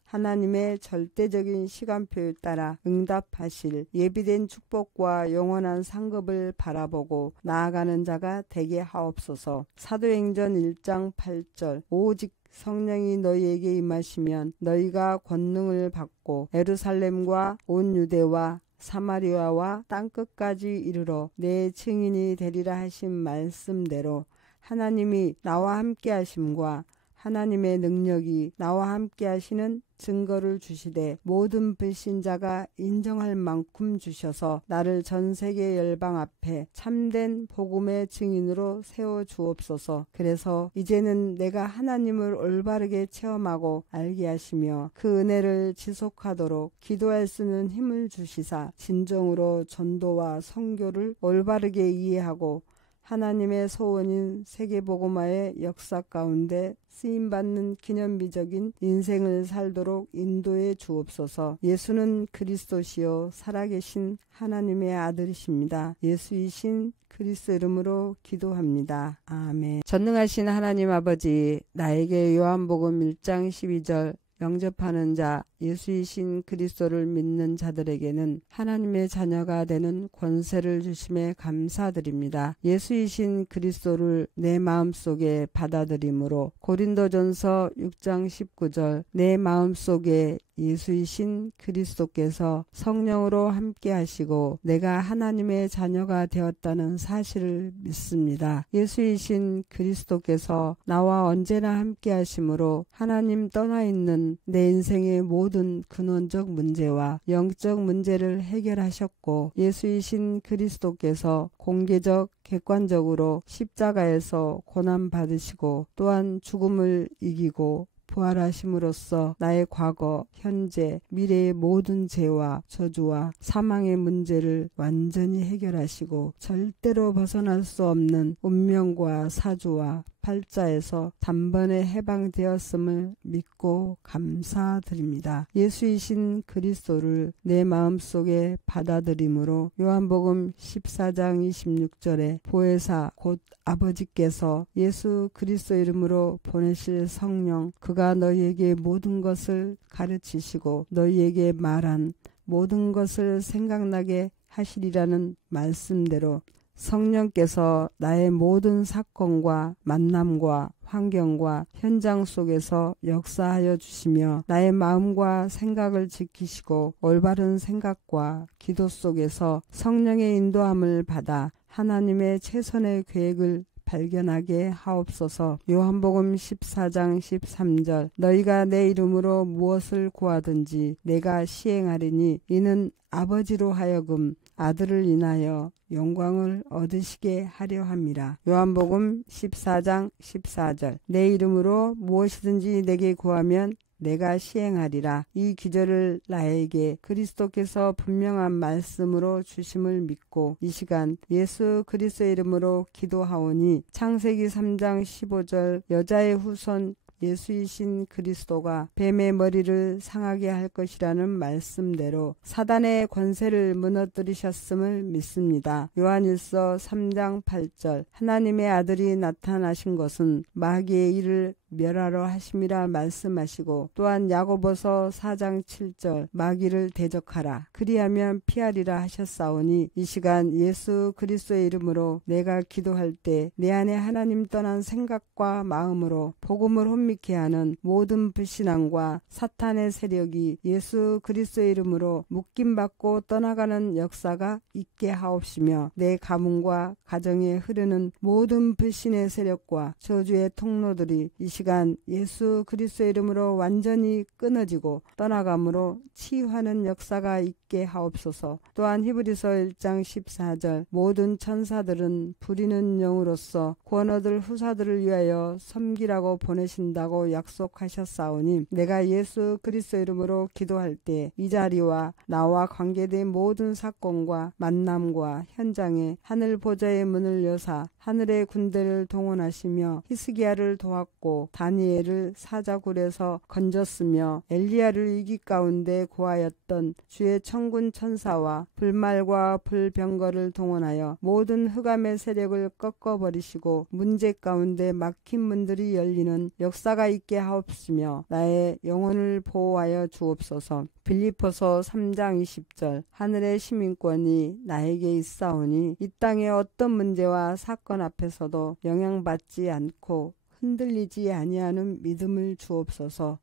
하나님의 절대적인 시간표에 따라 응답하실 예비된 축복과 영원한 상급을 바라보고 나아가는 자가 되게 하옵소서. 사도행전 1장 8절 오직 성령이 너희에게 임하시면 너희가 권능을 받고 예루살렘과 온 유대와 사마리아와 땅끝까지 이르러 내 증인이 되리라 하신 말씀대로 하나님이 나와 함께 하심과 하나님의 능력이 나와 함께 하시는 증거를 주시되 모든 불신자가 인정할 만큼 주셔서 나를 전 세계 열방 앞에 참된 복음의 증인으로 세워 주옵소서. 그래서 이제는 내가 하나님을 올바르게 체험하고 알게 하시며 그 은혜를 지속하도록 기도할 수 있는 힘을 주시사 진정으로 전도와 선교를 올바르게 이해하고 하나님의 소원인 세계복음화의 역사 가운데 쓰임받는 기념비적인 인생을 살도록 인도해 주옵소서. 예수는 그리스도시요 살아계신 하나님의 아들이십니다. 예수이신 그리스도 이름으로 기도합니다. 아멘. 전능하신 하나님 아버지, 나에게 요한복음 1장 12절 영접하는 자 예수이신 그리스도를 믿는 자들에게는 하나님의 자녀가 되는 권세를 주심에 감사드립니다. 예수이신 그리스도를 내 마음속에 받아들임으로 고린도전서 6장 19절 내 마음속에 예수이신 그리스도께서 성령으로 함께 하시고 내가 하나님의 자녀가 되었다는 사실을 믿습니다. 예수이신 그리스도께서 나와 언제나 함께 하심으로 하나님 떠나 있는 내 인생의 모든 모든 근원적 문제와 영적 문제를 해결하셨고 예수이신 그리스도께서 공개적 객관적으로 십자가에서 고난받으시고 또한 죽음을 이기고 부활하심으로써 나의 과거, 현재, 미래의 모든 죄와 저주와 사망의 문제를 완전히 해결하시고 절대로 벗어날 수 없는 운명과 사주와 팔자에서 단번에 해방되었음을 믿고 감사드립니다. 예수이신 그리스도를 내 마음속에 받아들임으로 요한복음 14장 26절에 보혜사 곧 아버지께서 예수 그리스도 이름으로 보내실 성령 그가 너희에게 모든 것을 가르치시고 너희에게 말한 모든 것을 생각나게 하시리라는 말씀대로 성령께서 나의 모든 사건과 만남과 환경과 현장 속에서 역사하여 주시며 나의 마음과 생각을 지키시고 올바른 생각과 기도 속에서 성령의 인도함을 받아 하나님의 최선의 계획을 발견하게 하옵소서. 요한복음 14장 13절 너희가 내 이름으로 무엇을 구하든지 내가 시행하리니 이는 아버지로 하여금 아들을 인하여 영광을 얻으시게 하려 함이라. 요한복음 14장 14절 내 이름으로 무엇이든지 내게 구하면 내가 시행하리라. 이 기절을 나에게 그리스도께서 분명한 말씀으로 주심을 믿고 이 시간 예수 그리스도의 이름으로 기도하오니 창세기 3장 15절 여자의 후손 예수이신 그리스도가 뱀의 머리를 상하게 할 것이라는 말씀대로 사단의 권세를 무너뜨리셨음을 믿습니다. 요한일서 3장 8절 하나님의 아들이 나타나신 것은 마귀의 일을 멸하러 하심이라 말씀하시고 또한 야고보서 4장 7절 마귀를 대적하라 그리하면 피하리라 하셨사오니 이 시간 예수 그리스도의 이름으로 내가 기도할 때 내 안에 하나님 떠난 생각과 마음으로 복음을 혼미케 하는 모든 불신앙과 사탄의 세력이 예수 그리스도의 이름으로 묶임받고 떠나가는 역사가 있게 하옵시며 내 가문과 가정에 흐르는 모든 불신의 세력과 저주의 통로들이 이 시간 예수 그리스도의 이름으로 완전히 끊어지고 떠나감으로 치유하는 역사가 있게 하옵소서. 또한 히브리서 1장 14절 모든 천사들은 부리는 영으로서 구원 얻을 후사들을 위하여 섬기라고 보내신다고 약속하셨사오니 내가 예수 그리스도 이름으로 기도할 때 이 자리와 나와 관계된 모든 사건과 만남과 현장에 하늘 보좌의 문을 여사 하늘의 군대를 동원하시며 히스기야를 도왔고 다니엘을 사자굴에서 건졌으며 엘리야를 위기 가운데 구하였던 주의 천군 천사와 불말과 불병거를 동원하여 모든 흑암의 세력을 꺾어버리시고 문제 가운데 막힌 문들이 열리는 역사가 있게 하옵시며 나의 영혼을 보호하여 주옵소서. 빌립보서 3장 20절 하늘의 시민권이 나에게 있사오니 이 땅의 어떤 문제와 사건 앞에서도 영향받지 않고 흔들리지 아니하는 믿음을 주옵소서.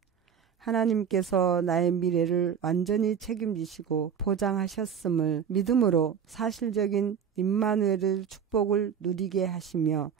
하나님께서 나의 미래를 완전히 책임지시고 보장하셨음을 믿음으로 사실적인 임마누엘의 축복을 누리게 하시며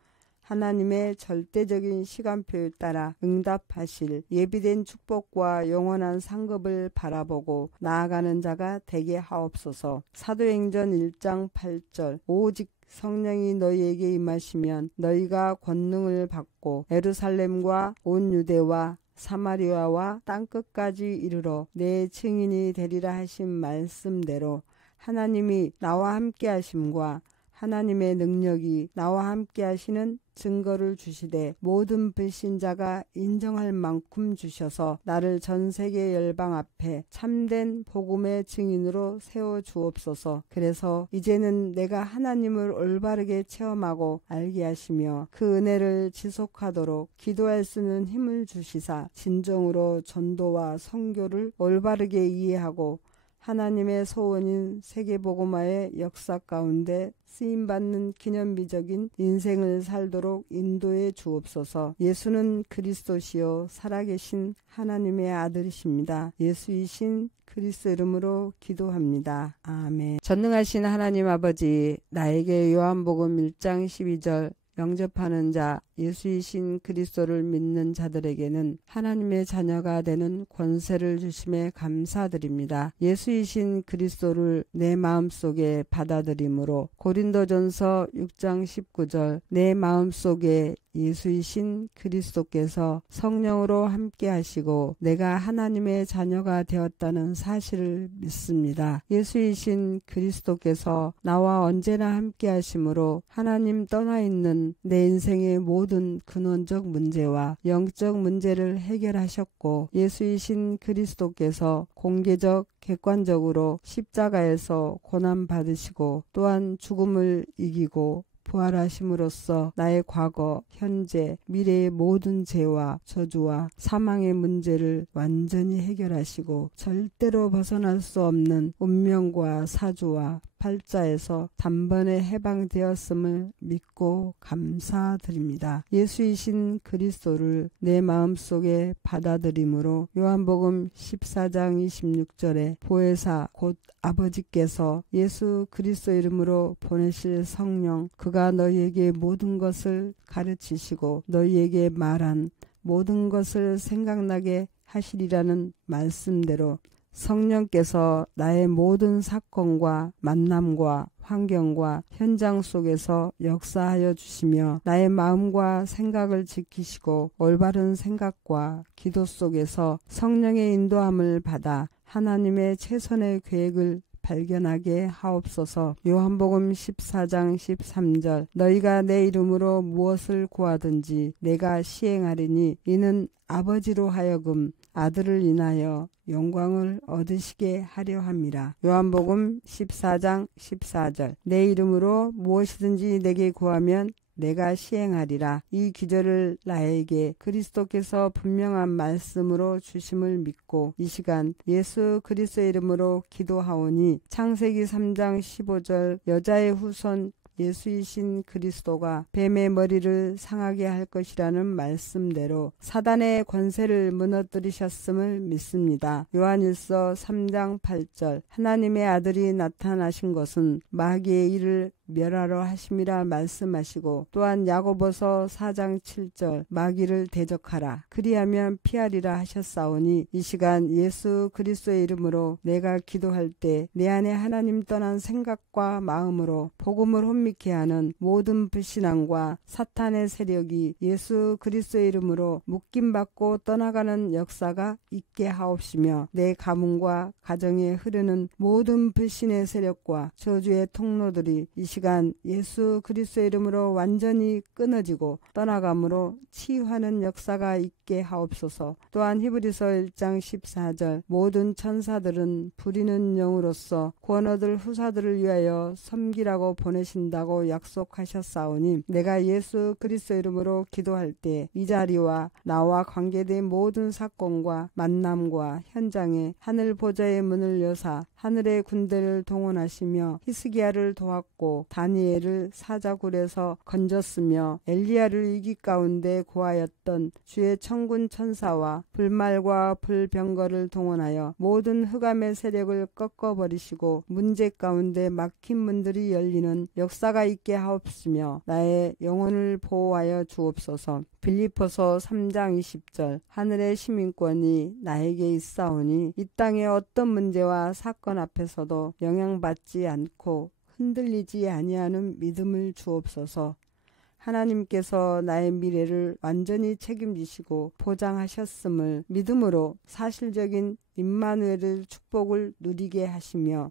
하나님의 절대적인 시간표에 따라 응답하실 예비된 축복과 영원한 상급을 바라보고 나아가는 자가 되게 하옵소서. 사도행전 1장 8절 오직 성령이 너희에게 임하시면 너희가 권능을 받고 예루살렘과 온 유대와 사마리아와 땅끝까지 이르러 내 증인이 되리라 하신 말씀대로 하나님이 나와 함께 하심과 하나님의 능력이 나와 함께 하시는 증거를 주시되 모든 불신자가 인정할 만큼 주셔서 나를 전 세계 열방 앞에 참된 복음의 증인으로 세워 주옵소서. 그래서 이제는 내가 하나님을 올바르게 체험하고 알게 하시며 그 은혜를 지속하도록 기도할 수 있는 힘을 주시사 진정으로 전도와 선교를 올바르게 이해하고 하나님의 소원인 세계복음화의 역사 가운데 쓰임받는 기념비적인 인생을 살도록 인도해 주옵소서. 예수는 그리스도시요 살아계신 하나님의 아들이십니다. 예수이신 그리스도 이름으로 기도합니다. 아멘. 전능하신 하나님 아버지 나에게 요한복음 1장 12절 영접하는 자 예수이신 그리스도를 믿는 자들에게는 하나님의 자녀가 되는 권세를 주심에 감사드립니다. 예수이신 그리스도를 내 마음속에 받아들임으로 고린도전서 6장 19절 내 마음속에 예수이신 그리스도께서 성령으로 함께 하시고 내가 하나님의 자녀가 되었다는 사실을 믿습니다. 예수이신 그리스도께서 나와 언제나 함께 하심으로 하나님 떠나 있는 내 인생의 모든 근원적 문제와 영적 문제를 해결하셨고 예수이신 그리스도께서 공개적 객관적으로 십자가에서 고난받으시고 또한 죽음을 이기고 부활하심으로써 나의 과거, 현재, 미래의 모든 죄와 저주와 사망의 문제를 완전히 해결하시고 절대로 벗어날 수 없는 운명과 사주와 팔자에서 단번에 해방되었음을 믿고 감사드립니다. 예수이신 그리스도를 내 마음속에 받아들임으로 요한복음 14장 26절에 보혜사 곧 아버지께서 예수 그리스도 이름으로 보내실 성령 그가 너희에게 모든 것을 가르치시고 너희에게 말한 모든 것을 생각나게 하시리라는 말씀대로 성령께서 나의 모든 사건과 만남과 환경과 현장 속에서 역사하여 주시며 나의 마음과 생각을 지키시고 올바른 생각과 기도 속에서 성령의 인도함을 받아 하나님의 최선의 계획을 발견하게 하옵소서. 요한복음 14장 13절 너희가 내 이름으로 무엇을 구하든지 내가 시행하리니 이는 아버지로 하여금 아들을 인하여 영광을 얻으시게 하려 함이라. 요한복음 14장 14절 내 이름으로 무엇이든지 내게 구하면 내가 시행하리라. 이 기절을 나에게 그리스도께서 분명한 말씀으로 주심을 믿고 이 시간 예수 그리스도의 이름으로 기도하오니 창세기 3장 15절 여자의 후손 예수이신 그리스도가 뱀의 머리를 상하게 할 것이라는 말씀대로 사단의 권세를 무너뜨리셨음을 믿습니다. 요한일서 3장 8절 하나님의 아들이 나타나신 것은 마귀의 일을 멸하러 하심이라 말씀하시고 또한 야고보서 4장 7절 마귀를 대적하라 그리하면 피하리라 하셨사오니 이 시간 예수 그리스도의 이름으로 내가 기도할 때 내 안에 하나님 떠난 생각과 마음으로 복음을 혼미케 하는 모든 불신앙과 사탄의 세력이 예수 그리스도의 이름으로 묶임받고 떠나가는 역사가 있게 하옵시며 내 가문과 가정에 흐르는 모든 불신의 세력과 저주의 통로들이 이 시간 예수 그리스도의 이름으로 완전히 끊어지고 떠나감으로 치유하는 역사가 있게 하옵소서. 또한 히브리서 1장 14절 모든 천사들은 부리는 영으로서 구원 얻을 후사들을 위하여 섬기라고 보내신다고 약속하셨사오니 내가 예수 그리스도 이름으로 기도할 때 이 자리와 나와 관계된 모든 사건과 만남과 현장에 하늘 보좌의 문을 여사 하늘의 군대를 동원하시며 히스기야를 도왔고 다니엘을 사자굴에서 건졌으며 엘리야를 위기 가운데 구하였던 주의 천군 천사와 불말과 불병거를 동원하여 모든 흑암의 세력을 꺾어버리시고 문제 가운데 막힌 문들이 열리는 역사가 있게 하옵시며 나의 영혼을 보호하여 주옵소서. 빌립보서 3장 20절 하늘의 시민권이 나에게 있사오니 이 땅의 어떤 문제와 사건 앞에서도 영향받지 않고 흔들리지 아니하는 믿음을 주옵소서. 하나님께서 나의 미래를 완전히 책임지시고 보장하셨음을 믿음으로 사실적인 임마누엘의 축복을 누리게 하시며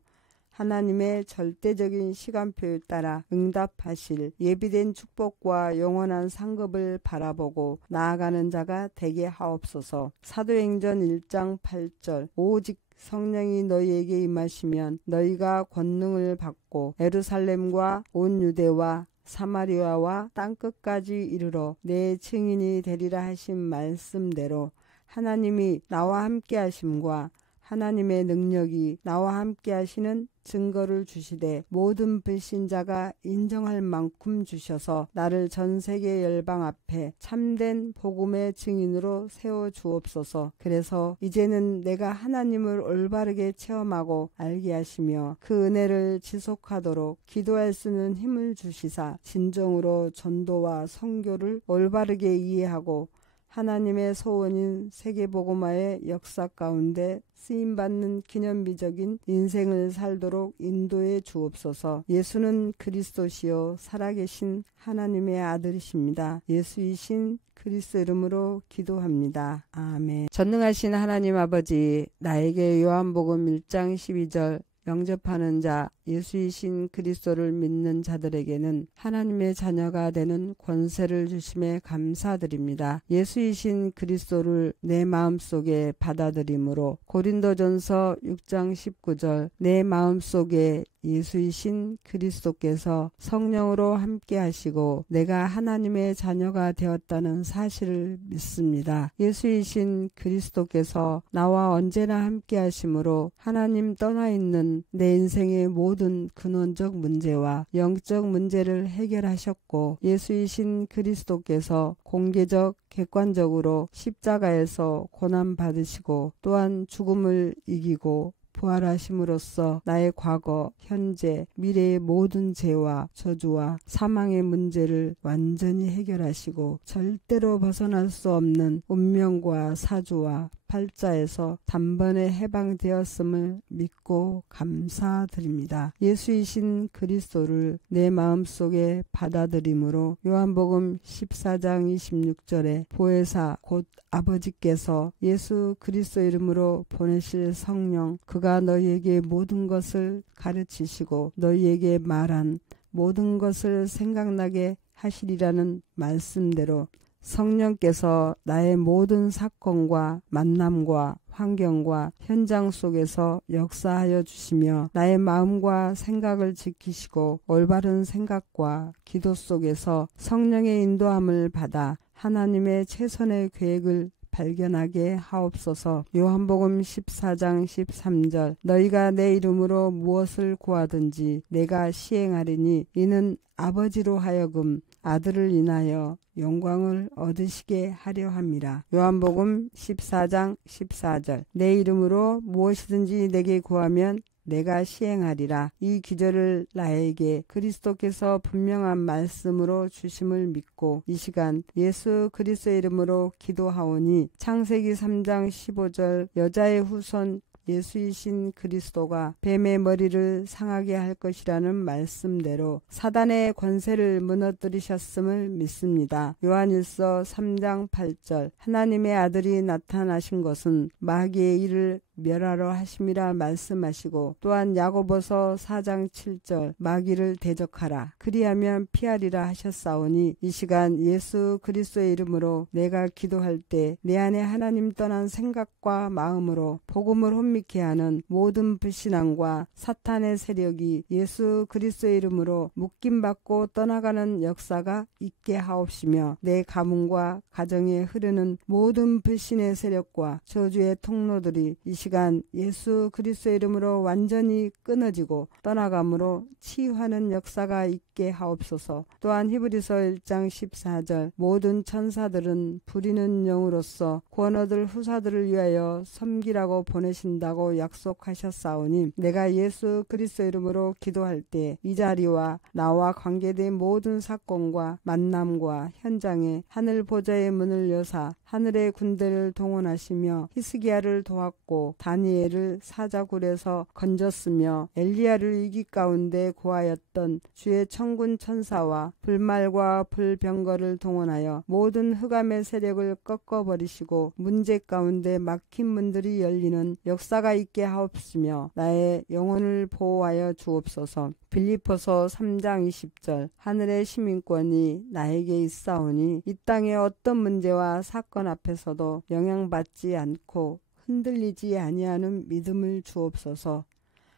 하나님의 절대적인 시간표에 따라 응답하실 예비된 축복과 영원한 상급을 바라보고 나아가는 자가 되게 하옵소서. 사도행전 1장 8절 오직 성령이 너희에게 임하시면 너희가 권능을 받고 예루살렘과 온 유대와 사마리아와 땅끝까지 이르러 내 증인이 되리라 하신 말씀대로 하나님이 나와 함께 하심과 하나님의 능력이 나와 함께 하시는 증거를 주시되 모든 불신자가 인정할 만큼 주셔서 나를 전 세계 열방 앞에 참된 복음의 증인으로 세워 주옵소서. 그래서 이제는 내가 하나님을 올바르게 체험하고 알게 하시며 그 은혜를 지속하도록 기도할 수 있는 힘을 주시사 진정으로 전도와 선교를 올바르게 이해하고 하나님의 소원인 세계복음화의 역사 가운데 쓰임받는 기념비적인 인생을 살도록 인도해 주옵소서. 예수는 그리스도시요 살아계신 하나님의 아들이십니다. 예수이신 그리스도 이름으로 기도합니다. 아멘. 전능하신 하나님 아버지, 나에게 요한복음 1장 12절 영접하는 자 예수이신 그리스도를 믿는 자들에게는 하나님의 자녀가 되는 권세를 주심에 감사드립니다. 예수이신 그리스도를 내 마음속에 받아들임으로 고린도전서 6장 19절 내 마음속에 예수이신 그리스도께서 성령으로 함께 하시고 내가 하나님의 자녀가 되었다는 사실을 믿습니다. 예수이신 그리스도께서 나와 언제나 함께 하심으로 하나님 떠나 있는 내 인생의 모든 근원적 문제와 영적 문제를 해결하셨고 예수이신 그리스도께서 공개적 객관적으로 십자가에서 고난받으시고 또한 죽음을 이기고 부활하심으로써 나의 과거, 현재, 미래의 모든 죄와 저주와 사망의 문제를 완전히 해결하시고 절대로 벗어날 수 없는 운명과 사주와 팔자에서 단번에 해방되었음을 믿고 감사드립니다. 예수이신 그리스도를 내 마음속에 받아들임으로 요한복음 14장 26절에 보혜사 곧 아버지께서 예수 그리스도 이름으로 보내실 성령 그가 너희에게 모든 것을 가르치시고 너희에게 말한 모든 것을 생각나게 하시리라는 말씀대로 성령께서 나의 모든 사건과 만남과 환경과 현장 속에서 역사하여 주시며 나의 마음과 생각을 지키시고 올바른 생각과 기도 속에서 성령의 인도함을 받아 하나님의 최선의 계획을 발견하게 하옵소서. 요한복음 14장 13절 너희가 내 이름으로 무엇을 구하든지 내가 시행하리니 이는 아버지로 하여금 아들을 인하여 영광을 얻으시게 하려 함이라. 요한복음 14장 14절 내 이름으로 무엇이든지 내게 구하면 내가 시행하리라. 이 기절을 나에게 그리스도께서 분명한 말씀으로 주심을 믿고 이 시간 예수 그리스도의 이름으로 기도하오니 창세기 3장 15절 여자의 후손 예수이신 그리스도가 뱀의 머리를 상하게 할 것이라는 말씀대로 사단의 권세를 무너뜨리셨음을 믿습니다. 요한일서 3장 8절 하나님의 아들이 나타나신 것은 마귀의 일을 멸하러 하심이라 말씀하시고 또한 야고보서 4장 7절 마귀를 대적하라 그리하면 피하리라 하셨사오니 이 시간 예수 그리스도의 이름으로 내가 기도할 때 내 안에 하나님 떠난 생각과 마음으로 복음을 혼미케 하는 모든 불신앙과 사탄의 세력이 예수 그리스도의 이름으로 묶임받고 떠나가는 역사가 있게 하옵시며 내 가문과 가정에 흐르는 모든 불신의 세력과 저주의 통로들이 이 시간 예수 그리스도의 이름으로 완전히 끊어지고 떠나감으로 치유하는 역사가 있게 하옵소서. 또한 히브리서 1장 14절 모든 천사들은 부리는 영으로서 구원 얻을 후사들을 위하여 섬기라고 보내신다고 약속하셨사오니 내가 예수 그리스도 이름으로 기도할 때 이 자리와 나와 관계된 모든 사건과 만남과 현장에 하늘 보좌의 문을 여사 하늘의 군대를 동원하시며 히스기야를 도왔고 다니엘을 사자굴에서 건졌으며 엘리야를 위기 가운데 구하였던 주의 천군 천사와 불말과 불병거를 동원하여 모든 흑암의 세력을 꺾어버리시고 문제 가운데 막힌 문들이 열리는 역사가 있게 하옵시며 나의 영혼을 보호하여 주옵소서. 빌립보서 3장 20절 하늘의 시민권이 나에게 있사오니 이 땅의 어떤 문제와 사건 앞에서도 영향받지 않고 흔들리지 아니하는 믿음을 주옵소서.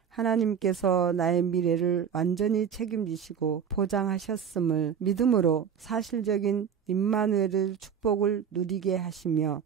하나님께서 나의 미래를 완전히 책임지시고 보장하셨음을 믿음으로 사실적인 임마누엘의 축복을 누리게 하시며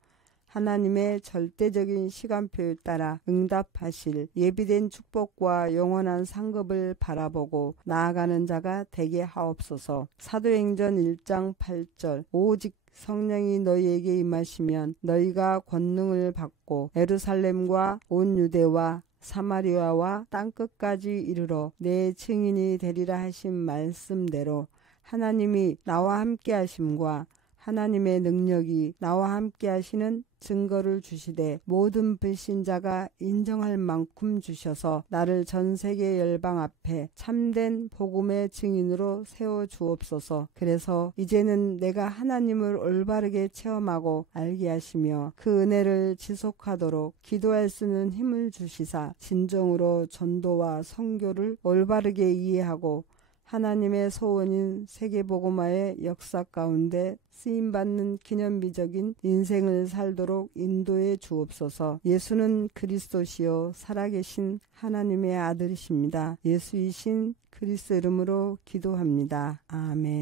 하나님의 절대적인 시간표에 따라 응답하실 예비된 축복과 영원한 상급을 바라보고 나아가는 자가 되게 하옵소서. 사도행전 1장 8절 오직 성령이 너희에게 임하시면 너희가 권능을 받고 예루살렘과 온 유대와 사마리아와 땅끝까지 이르러 내 증인이 되리라 하신 말씀대로 하나님이 나와 함께 하심과 하나님의 능력이 나와 함께 하시는 증거를 주시되 모든 불신자가 인정할 만큼 주셔서 나를 전 세계 열방 앞에 참된 복음의 증인으로 세워 주옵소서. 그래서 이제는 내가 하나님을 올바르게 체험하고 알게 하시며 그 은혜를 지속하도록 기도할 수 있는 힘을 주시사 진정으로 전도와 선교를 올바르게 이해하고 하나님의 소원인 세계복음화의 역사 가운데 쓰임받는 기념비적인 인생을 살도록 인도해 주옵소서. 예수는 그리스도시요 살아계신 하나님의 아들이십니다. 예수이신 그리스도 이름으로 기도합니다. 아멘.